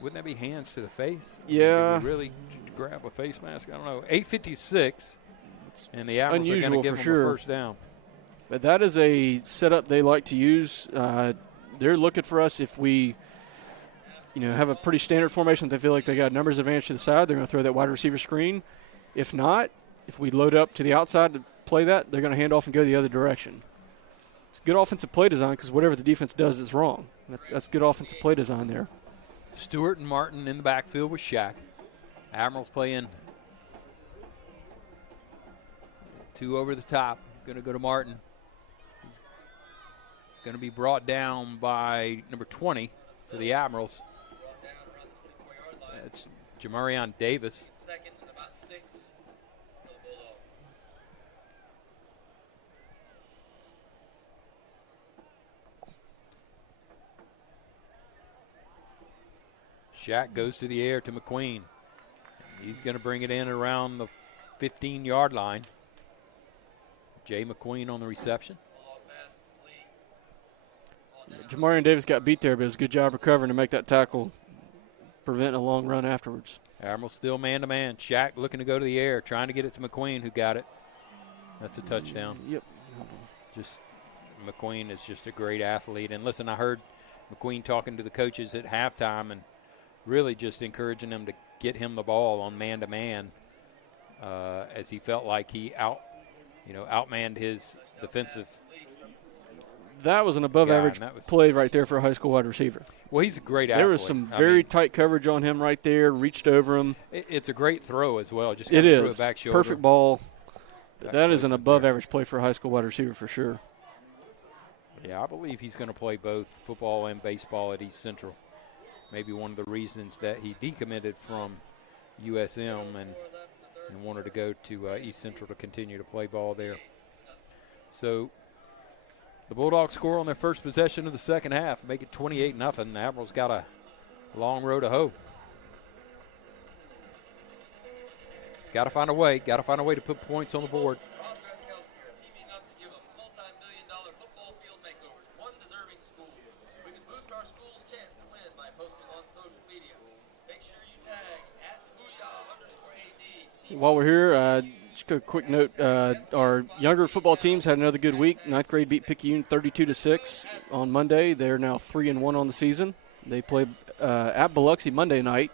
Wouldn't that be hands to the face? Yeah. Did we really grab a face mask? I don't know. 8:56, and the Admirals are going to give them a first down. But that is a setup they like to use. they're looking for us if we, have a pretty standard formation. They feel like they got numbers advantage to the side. They're going to throw that wide receiver screen. If not, if we load up to the outside to play that, they're going to hand off and go the other direction. It's good offensive play design because whatever the defense does is wrong. That's good offensive play design there. Stewart and Martin in the backfield with Shaq. Admirals playing 2 over the top. Going to go to Martin. He's going to be brought down by number 20 for the Admirals. That's Jamarion Davis. Second and about 6 for the Bulldogs. Shaq goes to the air to McQueen. He's going to bring it in around the 15-yard line. Jay McQueen on the reception. Jamarion Davis got beat there, but it was a good job recovering to make that tackle, prevent a long run afterwards. Admiral still man-to-man. Shaq looking to go to the air, trying to get it to McQueen, who got it. That's a touchdown. Yep. Just McQueen is just a great athlete. And listen, I heard McQueen talking to the coaches at halftime and really just encouraging them to get him the ball on man-to-man as he felt like he outmanned his defensive. That was an above-average play right there for a high school wide receiver. Well, he's a great athlete. There was some very tight coverage on him right there, reached over him. It's a great throw as well. Just it is. throw it back shoulder. Perfect ball. That is an above-average play for a high school wide receiver for sure. Yeah, I believe he's going to play both football and baseball at East Central. Maybe one of the reasons that he decommitted from USM and wanted to go to East Central to continue to play ball there. So the Bulldogs score on their first possession of the second half, make it 28-0. The Admirals got a long road to hoe. Got to find a way to put points on the board. Teaming up to give a multi-million-dollar football field makeover to one deserving school. We can boost our school's chance to win by posting on social media. Make sure you tag @Booyah_AD. While we're here, just a quick note, our younger football teams had another good week. 9th grade beat Picayune 32-6 on Monday. They're now 3-1 on the season. They play at Biloxi Monday night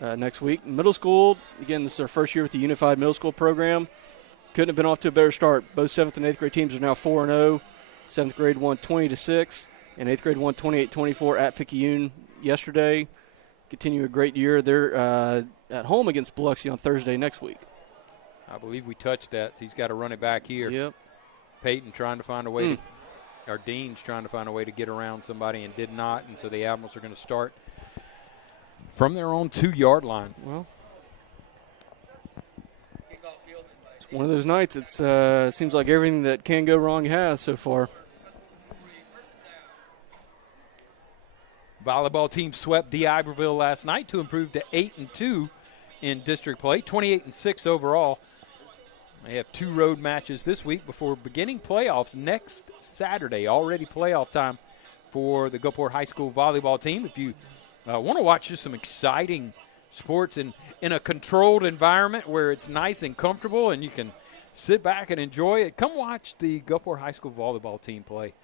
next week. Middle school, again, this is our first year with the Unified Middle School program. Couldn't have been off to a better start. Both 7th and 8th grade teams are now 4-0. 7th grade won 20-6, and 8th grade won 28-24 at Picayune yesterday. Continue a great year. They're at home against Biloxi on Thursday next week. I believe we touched that. He's got to run it back here. Yep. Peyton trying to find a way or Dean's trying to find a way to get around somebody and did not, and so the Admirals are going to start from their own 2-yard line. Well, it's one of those nights. It seems like everything that can go wrong has so far. Volleyball team swept D. Iberville last night to improve to 8-2 in district play, 28-6 overall. They have 2 road matches this week before beginning playoffs next Saturday. Already playoff time for the Gulfport High School volleyball team. If you want to watch just some exciting sports in a controlled environment where it's nice and comfortable and you can sit back and enjoy it, come watch the Gulfport High School volleyball team play.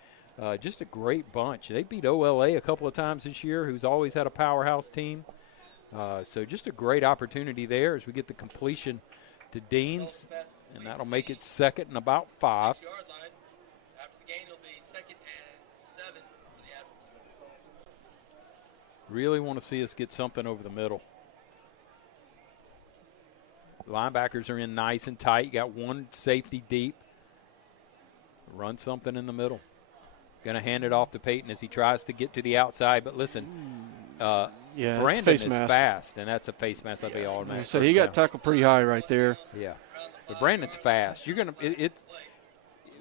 Just a great bunch. They beat OLA a couple of times this year, who's always had a powerhouse team. So just a great opportunity there as we get the completion to Dean's, and that'll make it 2nd and about 5. After the gain, it'll be 2nd and 7 for the Admirals. Really want to see us get something over the middle. Linebackers are in nice and tight. You got one safety deep. Run something in the middle. Going to hand it off to Peyton as he tries to get to the outside. But listen, Brandon is fast, and that's a face mask. That'll be automatic. So he got tackled pretty high right there. Yeah, but Brandon's fast. You're going to it's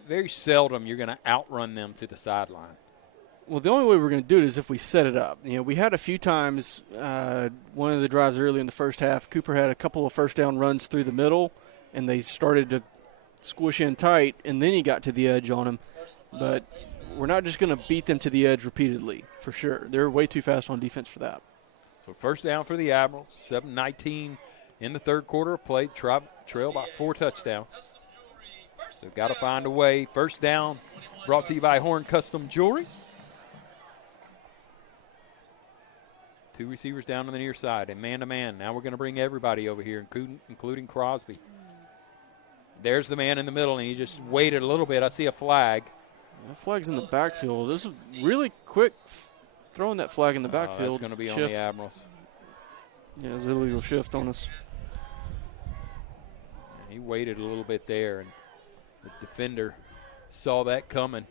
very seldom you're going to outrun them to the sideline. Well, the only way we're going to do it is if we set it up. We had a few times, one of the drives early in the first half, Cooper had a couple of first down runs through the middle, and they started to squish in tight, and then he got to the edge on him. But we're not just going to beat them to the edge repeatedly, for sure. They're way too fast on defense for that. So first down for the Admirals, 7:19 in the third quarter of play, trail about 4 touchdowns. So got to find a way. First down brought to you by Horn Custom Jewelry. 2 receivers down on the near side and man-to-man. Now we're going to bring everybody over here, including Crosby. There's the man in the middle, and he just waited a little bit. I see a flag. That flag's in the backfield. This is really quick throwing that flag in the backfield. That's going to be shift. on the Admirals. Yeah, it's an illegal shift on us. He waited a little bit there, and the defender saw that coming.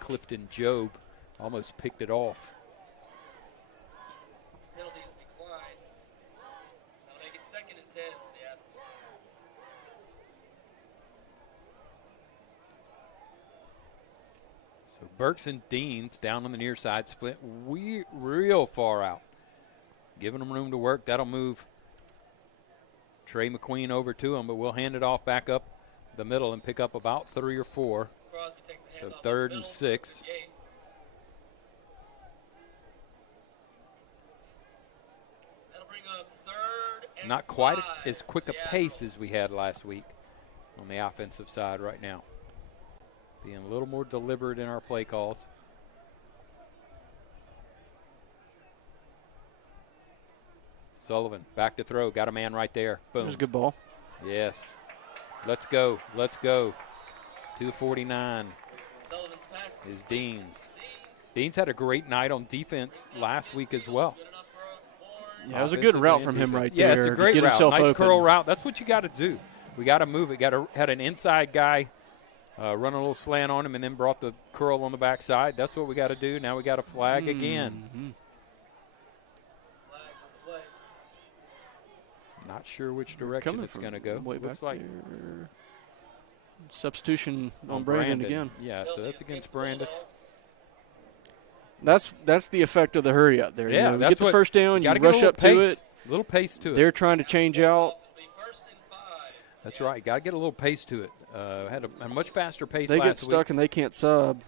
Clifton Job almost picked it off. Penalties decline. That'll make it 2nd and 10 for the Admirals. So Burks and Deans down on the near side split real far out. Giving them room to work. That'll move Trey McQueen over to him, but we'll hand it off back up the middle and pick up about 3 or 4. Crosby takes the So handoff 3rd in the and middle. 6. That'll bring up 3rd and Not quite 5 as quick a for the pace Admirals. as we had last week on the offensive side right now. Being a little more deliberate in our play calls. Sullivan back to throw. Got a man right there. Boom. There's a good ball. Yes. Let's go. Let's go. To the 49 Sullivan's pass is Deans. Deans had a great night on defense last week as well. good enough for a board. Yeah, it was a good Offensive route and from him defense. right Yeah, there. it's a great to get route. himself Nice open. curl route. That's what you got to do. We got to move it. Had an inside guy run a little slant on him and then brought the curl on the backside. That's what we got to do. Now we got a flag again. Mhm. Flags on the play. Not sure which direction Coming it's from going to go. way Looks back like there. Substitution on Brandon again. Yeah, so that's against Brandon. That's the effect of the hurry up there. Yeah, you know, that's get the what- first down, you Gotta get a rush little up to pace. it. Little pace to it. They're trying to change out. It'll be 1st and 5. That's right. Got to get a little pace to it. Had a much faster pace They last get stuck week. and they can't sub.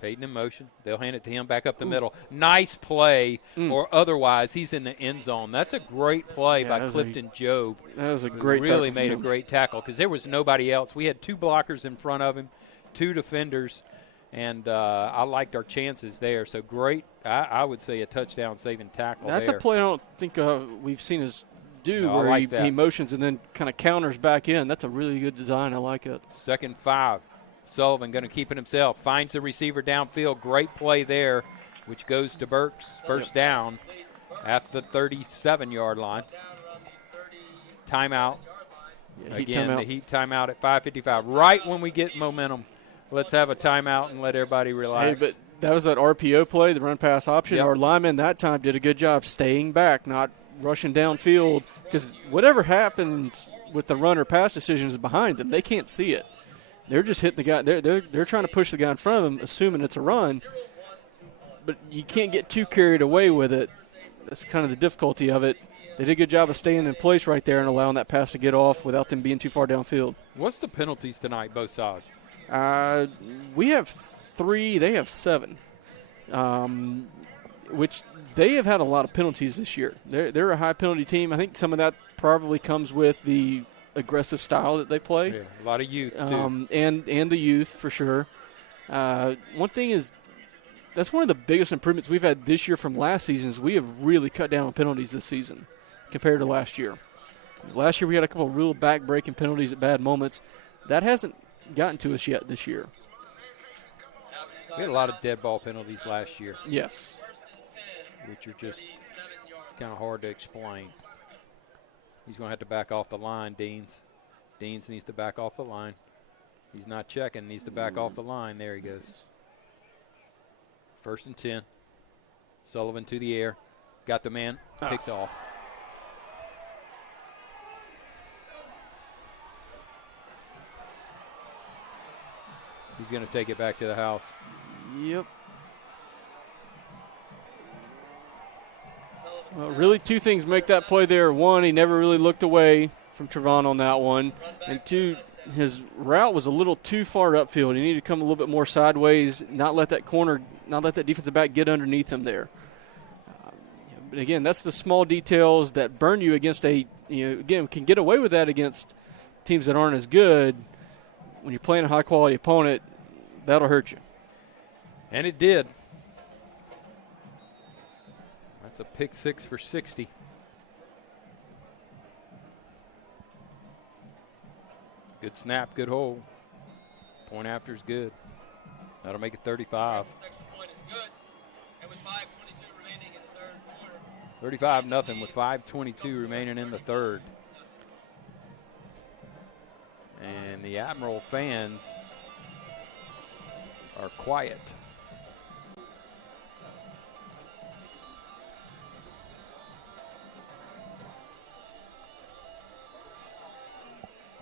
Payton in motion. They'll hand it to him back up the middle. Nice play, or otherwise he's in the end zone. That's a great play Yeah, by that was Clifton Job. That was a Who great really tackle made a from him. great tackle because there was nobody else. We had 2 blockers in front of him, 2 defenders, and I liked our chances there. So great, I would say a touchdown saving tackle That's there. a play I don't think we've seen us do No, I where like he that. motions and then kind of counters back in. That's a really good design. I like it. 2nd 5. Sullivan going to keep it himself. Finds the receiver downfield. Great play there, which goes to Burks. First down at the 37-yard line. Down around the 30 Timeout. yard line. Yeah, heat Again, timeout. the Heat timeout at 5:55. Right when we get momentum, let's have a timeout and let everybody relax. Hey, but that was that RPO play, the run pass option. Yep. Our lineman that time did a good job staying back, not rushing downfield, because whatever happens with the run or pass decisions behind them, they can't see it. They're just hitting the guy. They're trying to push the guy in front of them, assuming it's a run. But you can't get too carried away with it. That's kind of the difficulty of it. They did a good job of staying in place right there and allowing that pass to get off without them being too far downfield. What's the penalties tonight, both sides? We have 3. They have 7, which they have had a lot of penalties this year. They're a high penalty team. I think some of that probably comes with the aggressive style that they play. Yeah, a lot of youth, too. And the youth for sure. One thing is, that's one of the biggest improvements we've had this year from last season is we have really cut down on penalties this season compared to last year. Last year we had a couple of real back-breaking penalties at bad moments. That hasn't gotten to us yet this year. We had a lot of dead ball penalties last year, Yes. which are just kind of hard to explain. He's going to have to back off the line, Deans. Deans needs to back off the line. He's not checking. Needs to back off the line. There he goes. 1st and 10. Sullivan to the air. Got the man. Picked off. He's going to take it back to the house. Yep. Well, really 2 things make that play there. 1, he never really looked away from Trevon on that one. And 2, his route was a little too far upfield. He needed to come a little bit more sideways, not let that defensive back get underneath him there. But again, that's the small details that burn you against again, can get away with that against teams that aren't as good. When you're playing a high-quality opponent, That'll hurt you. And it did. That's a pick 6 for 60. Good snap, good hold. Point after is good. That'll make it 35. Extra point is good. And with 5:22 remaining in the third quarter. 35-0 with 5:22 remaining in the third. And the Admiral fans are quiet.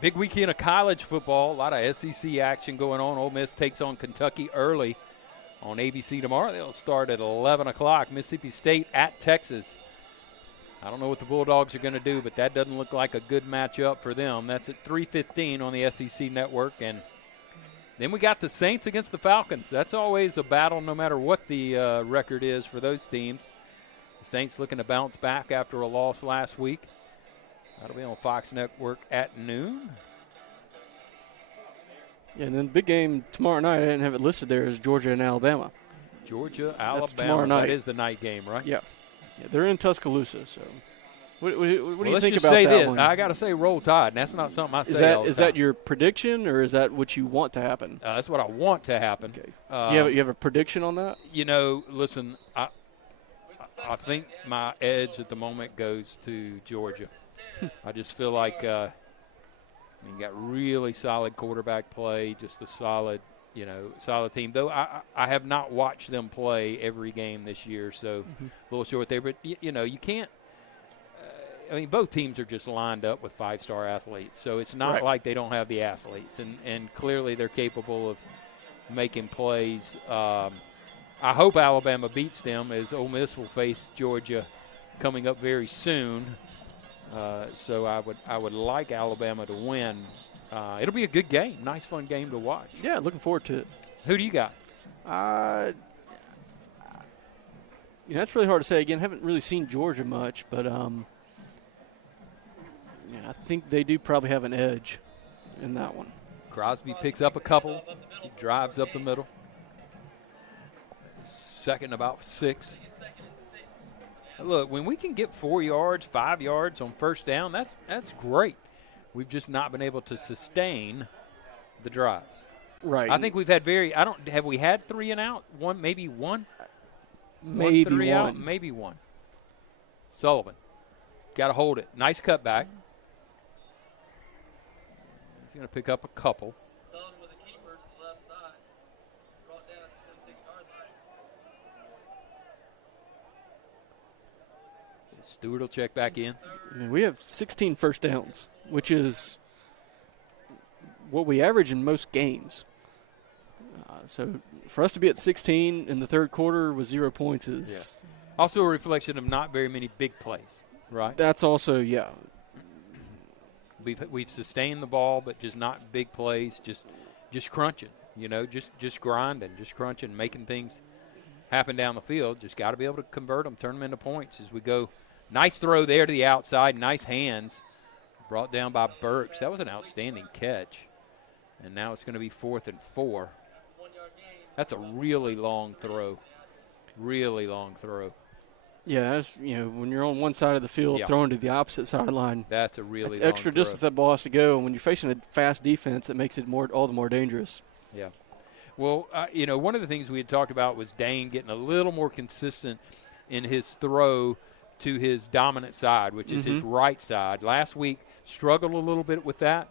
Big weekend of college football. A lot of SEC action going on. Ole Miss takes on Kentucky early on ABC tomorrow. They'll start at 11 o'clock. Mississippi State at Texas. I don't know what the Bulldogs are going to do, but that doesn't look like a good matchup for them. That's at 3:15 on the SEC Network. And then we got the Saints against the Falcons. That's always a battle no matter what the record is for those teams. The Saints looking to bounce back after a loss last week. That'll be on Fox Network at noon. Yeah, and then big game tomorrow night, I didn't have it listed there, is Georgia and Alabama. Georgia, That's Alabama. tomorrow night. That is the night game, right? Yeah. They're in Tuscaloosa, so what do you Let's think just about say that this. one? I got to say roll tide, and that's not something I say all the Is time. that your prediction, or is that what you want to happen? That's what I want to happen. Okay. You have a prediction on that? You know, listen, I think my edge at the moment goes to Georgia. I just feel like you got really solid quarterback play, just a solid team. Though I have not watched them play every game this year, so a little short there. But, you can't both teams are just lined up with five-star athletes, so it's not like they don't have the athletes. And clearly they're capable of making plays. I hope Alabama beats them, as Ole Miss will face Georgia coming up very soon. So I would like Alabama to win. It'll be a good game, nice fun game to watch. Yeah, looking forward to it. Who do you got? That's really hard to say. Again, haven't really seen Georgia much, but I think they do probably have an edge in that one. Crosby picks up a couple. He drives up the middle. Second about 6. Look, when we can get 4 yards, 5 yards on first down, that's great. We've just not been able to sustain the drives. Right. I think we've had have we had 3 and out? Maybe one? Maybe three one. out? Maybe one. Sullivan. Got to hold it. Nice cutback. He's going to pick up a couple. Sullivan with a keeper to the left side. Brought down at the 26-yard line. Stewart will check back in. We have 16 first downs, which is what we average in most games. So for us to be at 16 in the third quarter with 0 points is also a reflection of not very many big plays, right? That's also, We've sustained the ball, but just not big plays, just crunching, just grinding, just crunching, making things happen down the field. Just got to be able to convert them, turn them into points as we go. Nice throw there to the outside, nice hands. Brought down by Burks. That was an outstanding catch. And now it's going to be 4th and 4. That's a really long throw. Really long throw. Yeah, that's, when you're on one side of the field throwing to the opposite sideline. That's a really long extra throw. distance that ball has to go. And when you're facing a fast defense, it makes it all the more dangerous. Yeah. Well, one of the things we had talked about was Dane getting a little more consistent in his throw to his dominant side, which is his right side. Last week, struggled a little bit with that,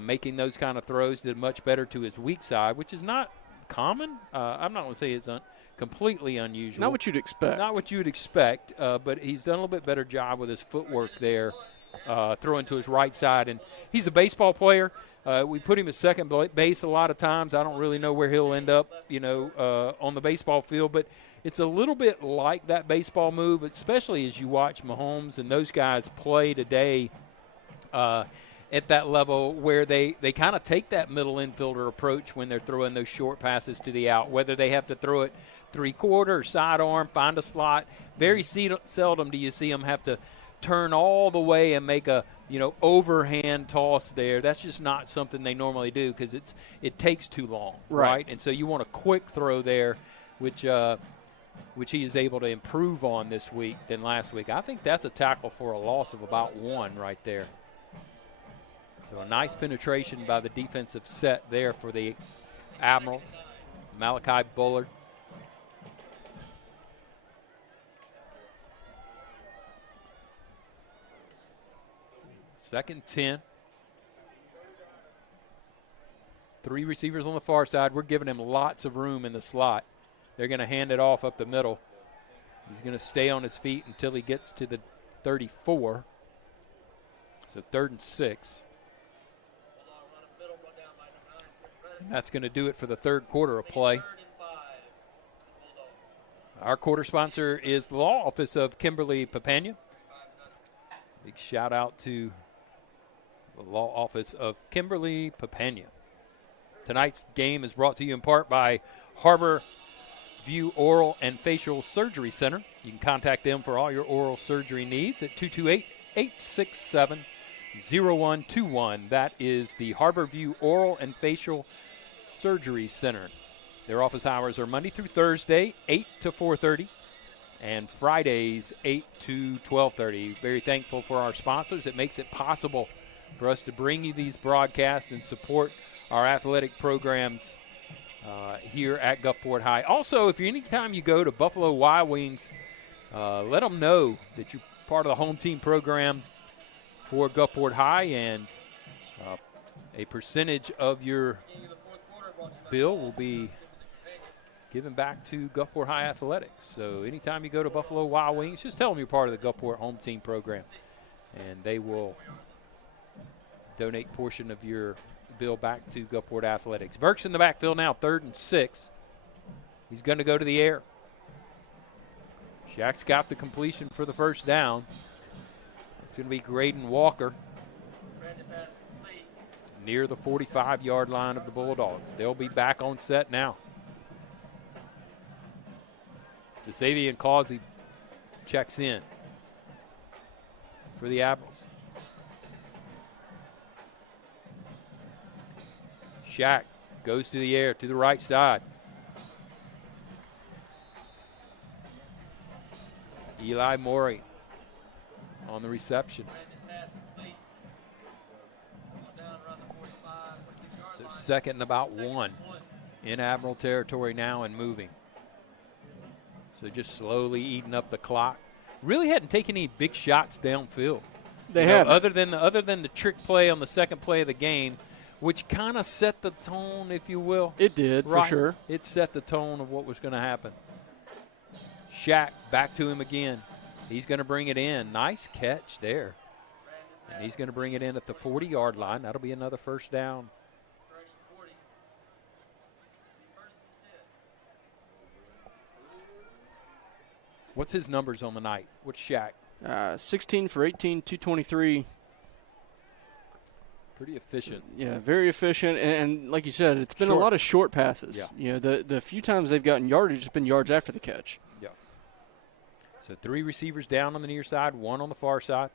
making those kind of throws. Did much better to his weak side, which is not common. I'm not going to say it's completely unusual. Not what you'd expect. Not what you'd expect, but he's done a little bit better job with his footwork there, throwing to his right side. And he's a baseball player. We put him at second base a lot of times. I don't really know where he'll end up, on the baseball field. But it's a little bit like that baseball move, especially as you watch Mahomes and those guys play today at that level where they kind of take that middle infielder approach when they're throwing those short passes to the out, whether they have to throw it three-quarter, sidearm, find a slot. Very seldom do you see them have to turn all the way and make a overhand toss there. That's just not something they normally do because it takes too long, right? And so you want a quick throw there, which he is able to improve on this week than last week. I think that's a tackle for a loss of about 1 right there. So a nice penetration by the defensive set there for the Admirals. Malachi Bullard. Second 10. 3 receivers on the far side. We're giving him lots of room in the slot. They're going to hand it off up the middle. He's going to stay on his feet until he gets to the 34. So 3rd and 6. And that's going to do it for the third quarter of play. Our quarter sponsor is the law office of Kimberly Papania. Big shout out to the law office of Kimberly Papania. Tonight's game is brought to you in part by Harbor View Oral and Facial Surgery Center. You can contact them for all your oral surgery needs at 228-867-0121. That is the Harbor View Oral and Facial Surgery Center. Their office hours are Monday through Thursday, 8 to 4:30, and Fridays, 8 to 12:30. Very thankful for our sponsors. It makes it possible for us to bring you these broadcasts and support our athletic programs here at Gulfport High. Also, if anytime you go to Buffalo Wild Wings, let them know that you're part of the home team program for Gulfport High, and a percentage of your bill will be given back to Gulfport High Athletics. So anytime you go to Buffalo Wild Wings, just tell them you're part of the Gulfport home team program, and they will donate a portion of your bill back to Gulfport Athletics. Burke's in the backfield now, 3rd and 6. He's going to go to the air. Shack's got the completion for the first down. It's going to be Graydon Walker near the 45-yard line of the Bulldogs. They'll be back on set now. DeSavian Causey checks in for the Admirals. Shack goes to the air to the right side. Eli Morey on the reception. So 2nd and about 1 in Admiral territory now and moving. So just slowly eating up the clock. Really hadn't taken any big shots downfield. They have, other than the trick play on the second play of the game, which kind of set the tone, if you will. It did, right? For sure. It set the tone of what was going to happen. Shack back to him again. He's going to bring it in. Nice catch there. And he's going to bring it in at the 40-yard line. That'll be another first down. What's his numbers on the night? What's Shack? 16 for 18, 223. Pretty efficient. So, yeah, very efficient. And like you said, it's been a lot of short passes. Yeah. You know, the few times they've gotten yardage, it's been yards after the catch. Yeah. So 3 receivers down on the near side, 1 on the far side.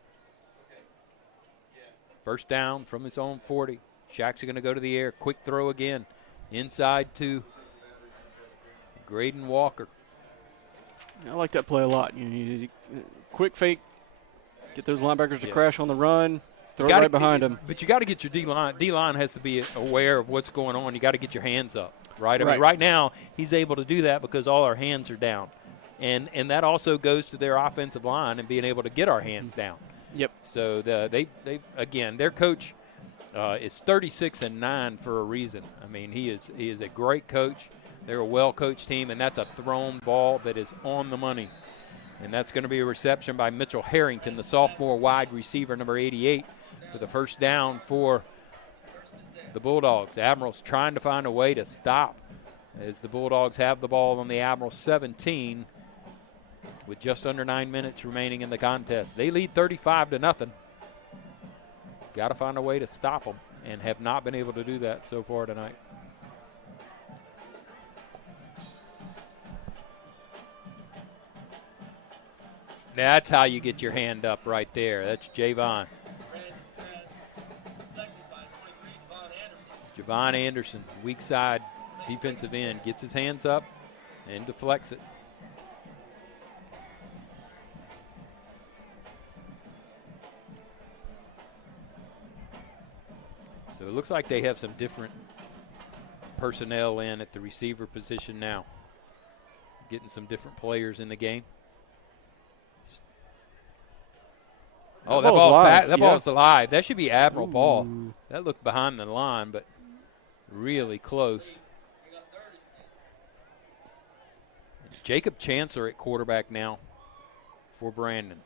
First down from its own 40. Shack's going to go to the air. Quick throw again. Inside to Graydon Walker. I like that play a lot. You quick fake, get those linebackers to crash on the run, throw it right behind them. But you got to get your D-line. D-line has to be aware of what's going on. You got to get your hands up, right? I mean, right now he's able to do that because all our hands are down. And that also goes to their offensive line and being able to get our hands down. Yep. So they again, their coach is 36-9 for a reason. I mean, he is a great coach. They're a well-coached team, and that's a thrown ball that is on the money. And that's going to be a reception by Mitchell Harrington, the sophomore wide receiver, number 88, for the first down for the Bulldogs. Admirals trying to find a way to stop as the Bulldogs have the ball on the Admiral 17 with just under 9 minutes remaining in the contest. They lead 35-0. Got to find a way to stop them, and have not been able to do that so far tonight. That's how you get your hand up right there. That's Javon. Javon Anderson, weak side defensive end, gets his hands up and deflects it. So it looks like they have some different personnel in at the receiver position now. Getting some different players in the game. Oh, that ball's alive. That should be Admiral ball. That looked behind the line, but really close. Jacob Chancellor at quarterback now for Brandon.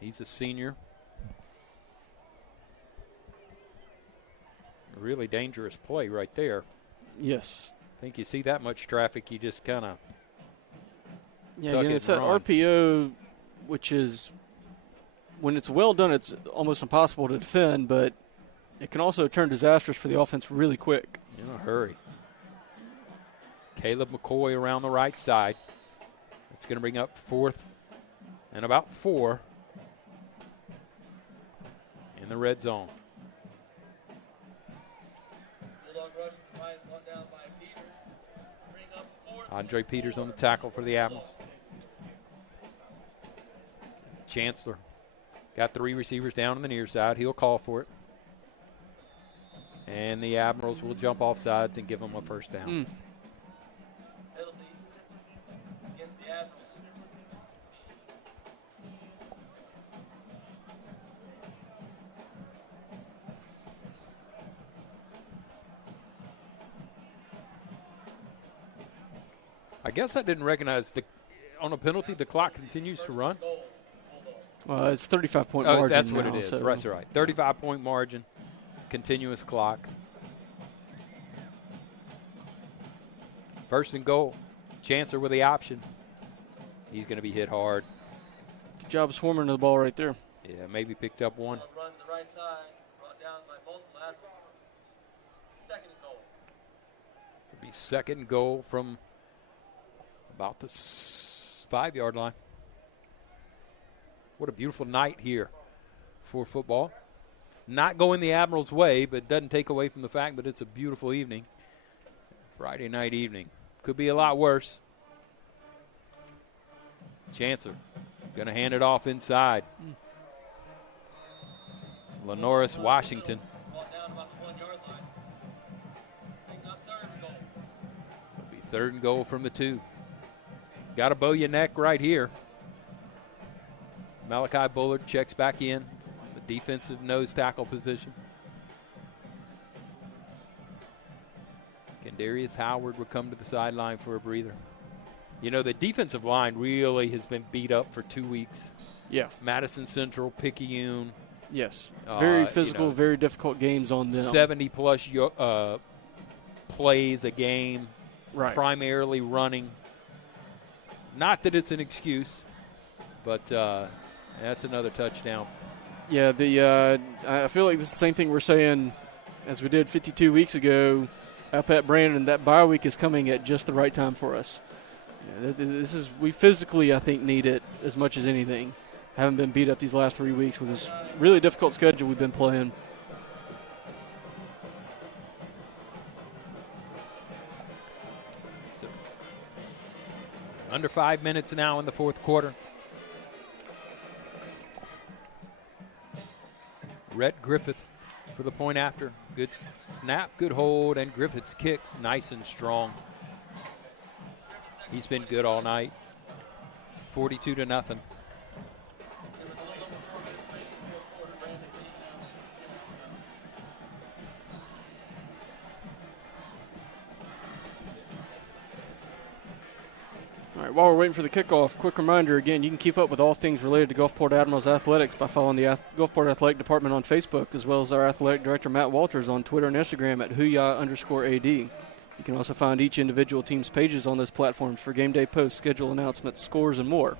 He's a senior. A really dangerous play right there. Yes. I think you see that much traffic, you just kind of it's that RPO, which is, when it's well done, it's almost impossible to defend, but it can also turn disastrous for the offense really quick. In a hurry. Caleb McCoy around the right side. It's going to bring up 4th and about 4 in the red zone. Andre Peters on the tackle for the Admirals. Chancellor got 3 receivers down on the near side. He'll call for it. And the Admirals will jump off sides and give them a first down. I guess I didn't recognize on a penalty the clock continues to run. It's 35-point margin. That's what now, it is. so. That's right. 35-point margin, continuous clock. First and goal. Chancellor with the option. He's going to be hit hard. Good job swarming to the ball right there. Yeah, maybe picked up one. Run to the right side, brought down by multiple Admirals. Second and goal. This will be second and goal from about the 5-yard line. What a beautiful night here for football. Not going the Admirals' way, but doesn't take away from the fact that it's a beautiful evening. Friday night evening. Could be a lot worse. Chancellor going to hand it off inside. Lenoris Washington. It'll be third and goal from the 2. Got to bow your neck right here. Malachi Bullard checks back in the defensive nose tackle position. Kendarius Howard will come to the sideline for a breather. You know, the defensive line really has been beat up for 2 weeks. Yeah. Madison Central, Picayune. Yes. Very physical, very difficult games on them. 70-plus plays a game, right. Primarily running. Not that it's an excuse, but that's another touchdown. Yeah, I feel like this is the same thing we're saying as we did 52 weeks ago up at Brandon. That bye week is coming at just the right time for us. Yeah, we physically, I think, need it as much as anything. Haven't been beat up these last 3 weeks with this really difficult schedule we've been playing. So, under 5 minutes now in the fourth quarter. Rhett Griffith for the point after. Good snap, good hold, and Griffith's kicks nice and strong. He's been good all night. 42-0. All right, while we're waiting for the kickoff, quick reminder again, you can keep up with all things related to Gulfport Admirals Athletics by following the Gulfport Athletic Department on Facebook, as well as our athletic director, Matt Walters, on Twitter and Instagram at @Huya_AD. You can also find each individual team's pages on those platforms for game day posts, schedule announcements, scores, and more.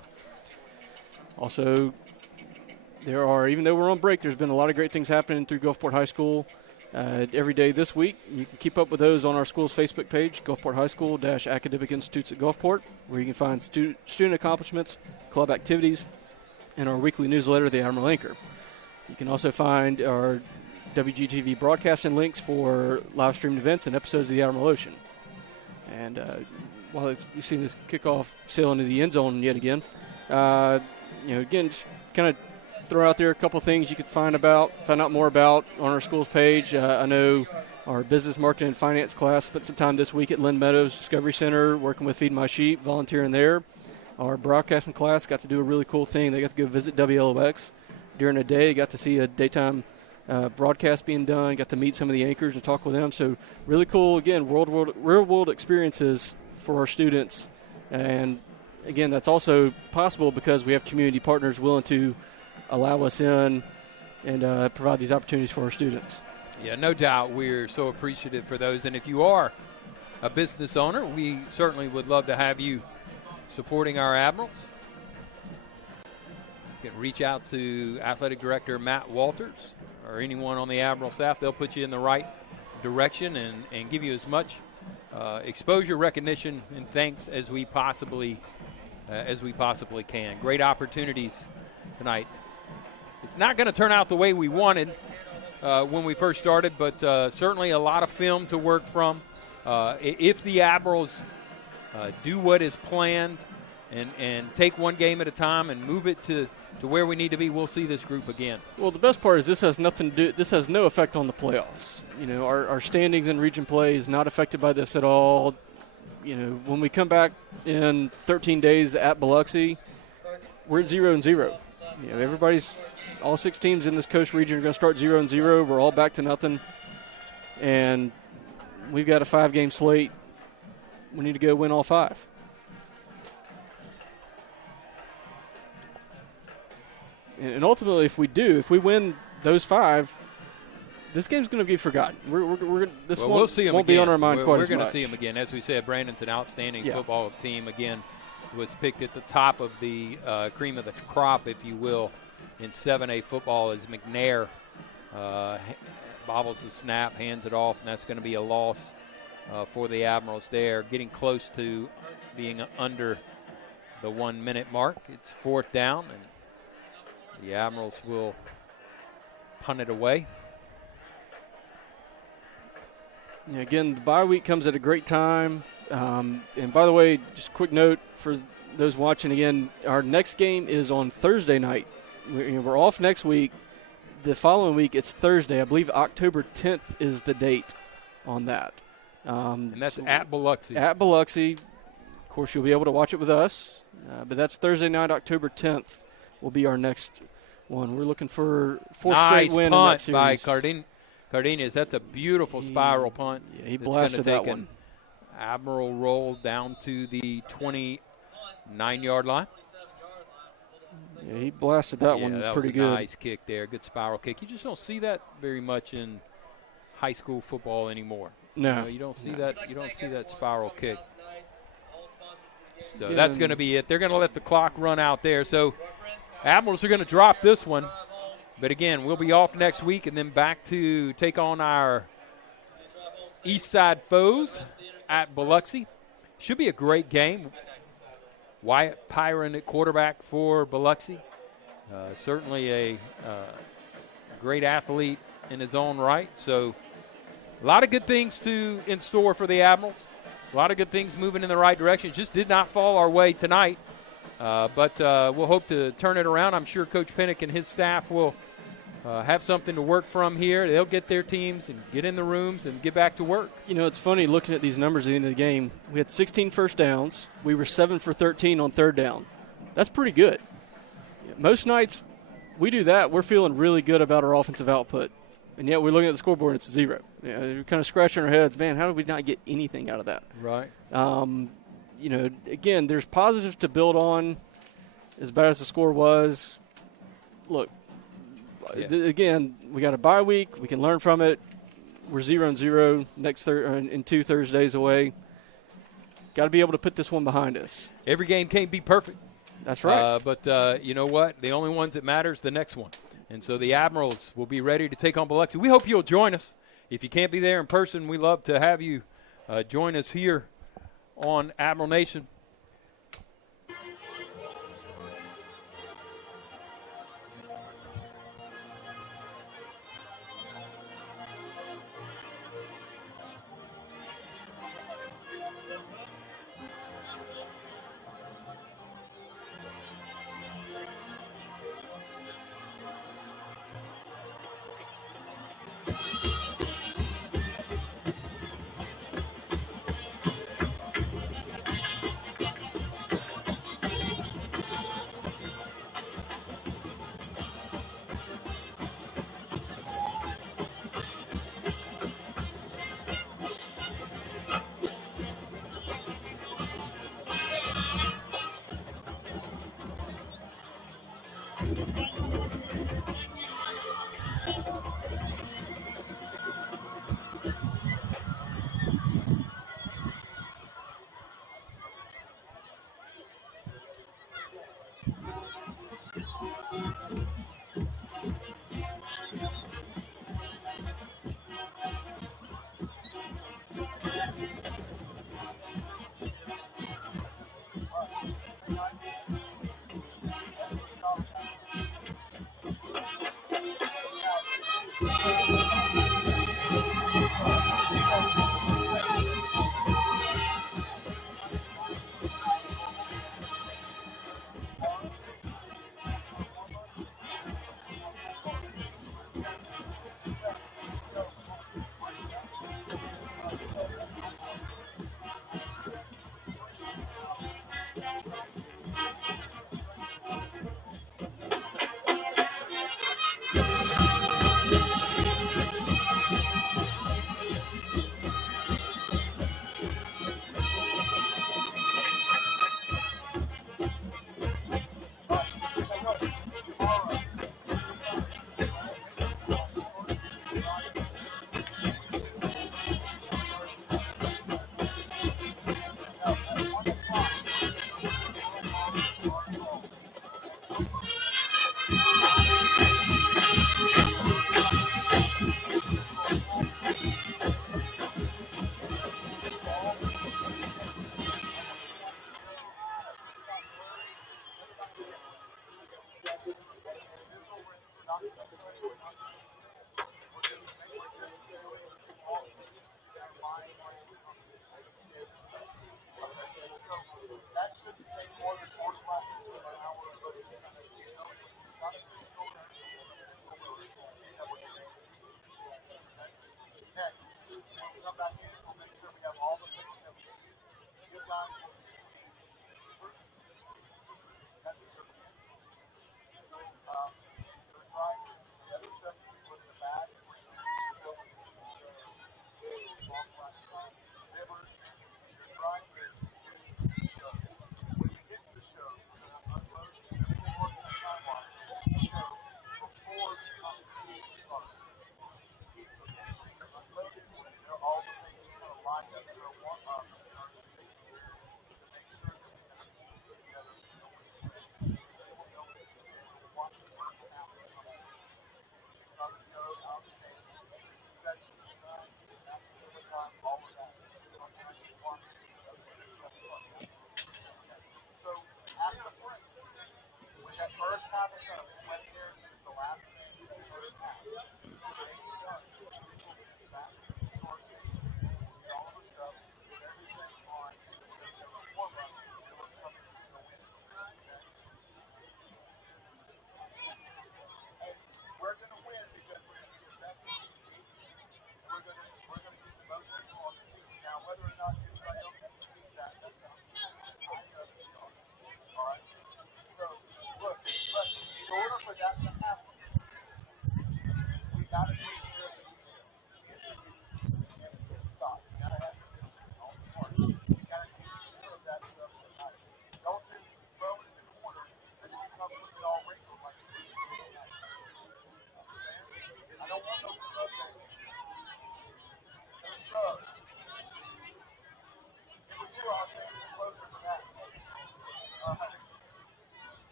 Also, even though we're on break, there's been a lot of great things happening through Gulfport High School. every day this week. You can keep up with those on our school's Facebook page, Gulfport High School Academic Institutes at Gulfport, where you can find student accomplishments, club activities, and our weekly newsletter, The Admiral Anchor. You can also find our WGTV broadcasting links for live streamed events and episodes of The Admiral Ocean. And while you see this kickoff sail into the end zone yet again, again, just kind of throw out there a couple things you could find out more about on our school's page. I know our business, marketing, and finance class spent some time this week at Lynn Meadows Discovery Center working with Feed My Sheep, volunteering there. Our broadcasting class got to do a really cool thing. They got to go visit WLOX during the day. Got to see a daytime broadcast being done, got to meet some of the anchors and talk with them. So really cool, again, real-world experiences for our students. And, again, that's also possible because we have community partners willing to allow us in and provide these opportunities for our students. Yeah, no doubt. We're so appreciative for those. And if you are a business owner, we certainly would love to have you supporting our Admirals. You can reach out to Athletic Director Matt Walters or anyone on the Admiral staff. They'll put you in the right direction and give you as much exposure, recognition, and thanks as we possibly can. Great opportunities tonight. It's not going to turn out the way we wanted when we first started, but certainly a lot of film to work from. If the Admirals do what is planned and take one game at a time and move it to where we need to be, we'll see this group again. Well, the best part is this has no effect on the playoffs. Our standings in region play is not affected by this at all. When we come back in 13 days at Biloxi, we're at 0-0. All 6 teams in this coast region are going to start 0-0. We're all back to nothing. And we've got a 5-game slate. We need to go win all 5. And ultimately, if we win those 5, this game's going to be forgotten. We'll see them won't again. be on our mind quite as much. We're going to see them again. As we said, Brandon's an outstanding football team. Again, was picked at the top of the cream of the crop, if you will, in 7A football as McNair bobbles the snap, hands it off, and that's going to be a loss for the Admirals there. Getting close to being under the 1-minute mark. It's 4th down, and the Admirals will punt it away. Yeah, again, the bye week comes at a great time. And by the way, just a quick note for those watching again, our next game is on Thursday night. We're off next week. The following week, it's Thursday. I believe October 10th is the date on that. And that's at Biloxi. At Biloxi. Of course, you'll be able to watch it with us. But that's Thursday night, October 10th will be our next one. We're looking for 4th straight win in that series. Nice punt by Cardenas. That's a beautiful spiral punt. Yeah, he blasted that one. Admiral roll down to the 29-yard line. Yeah, he blasted that one that pretty was a good. Nice kick there, good spiral kick. You just don't see that very much in high school football anymore. No, you don't see that. You don't see that spiral kick. So that's going to be it. They're going to let the clock run out there. So Admirals are going to drop this one. But again, we'll be off next week and then back to take on our East Side foes at Biloxi. Should be a great game. Wyatt Pyron at quarterback for Biloxi. Certainly a great athlete in his own right. So a lot of good things in store for the Admirals. A lot of good things moving in the right direction. Just did not fall our way tonight. But we'll hope to turn it around. I'm sure Coach Pinnock and his staff will have something to work from here. They'll get their teams and get in the rooms and get back to work. It's funny looking at these numbers at the end of the game. We had 16 first downs. We were 7 for 13 on 3rd down. That's pretty good. Most nights we do that, we're feeling really good about our offensive output. And yet we're looking at the scoreboard and it's 0. We're kind of scratching our heads. Man, how did we not get anything out of that? Right. Again, there's positives to build on. As bad as the score was, look, again, we got a bye week. We can learn from it. We're 0-0 in 2 Thursdays away. Got to be able to put this one behind us. Every game can't be perfect. That's right. But you know what? The only ones that matter is the next one. And so the Admirals will be ready to take on Biloxi. We hope you'll join us. if you can't be there in person, we love to have you join us here on Admiral Nation.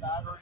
Battery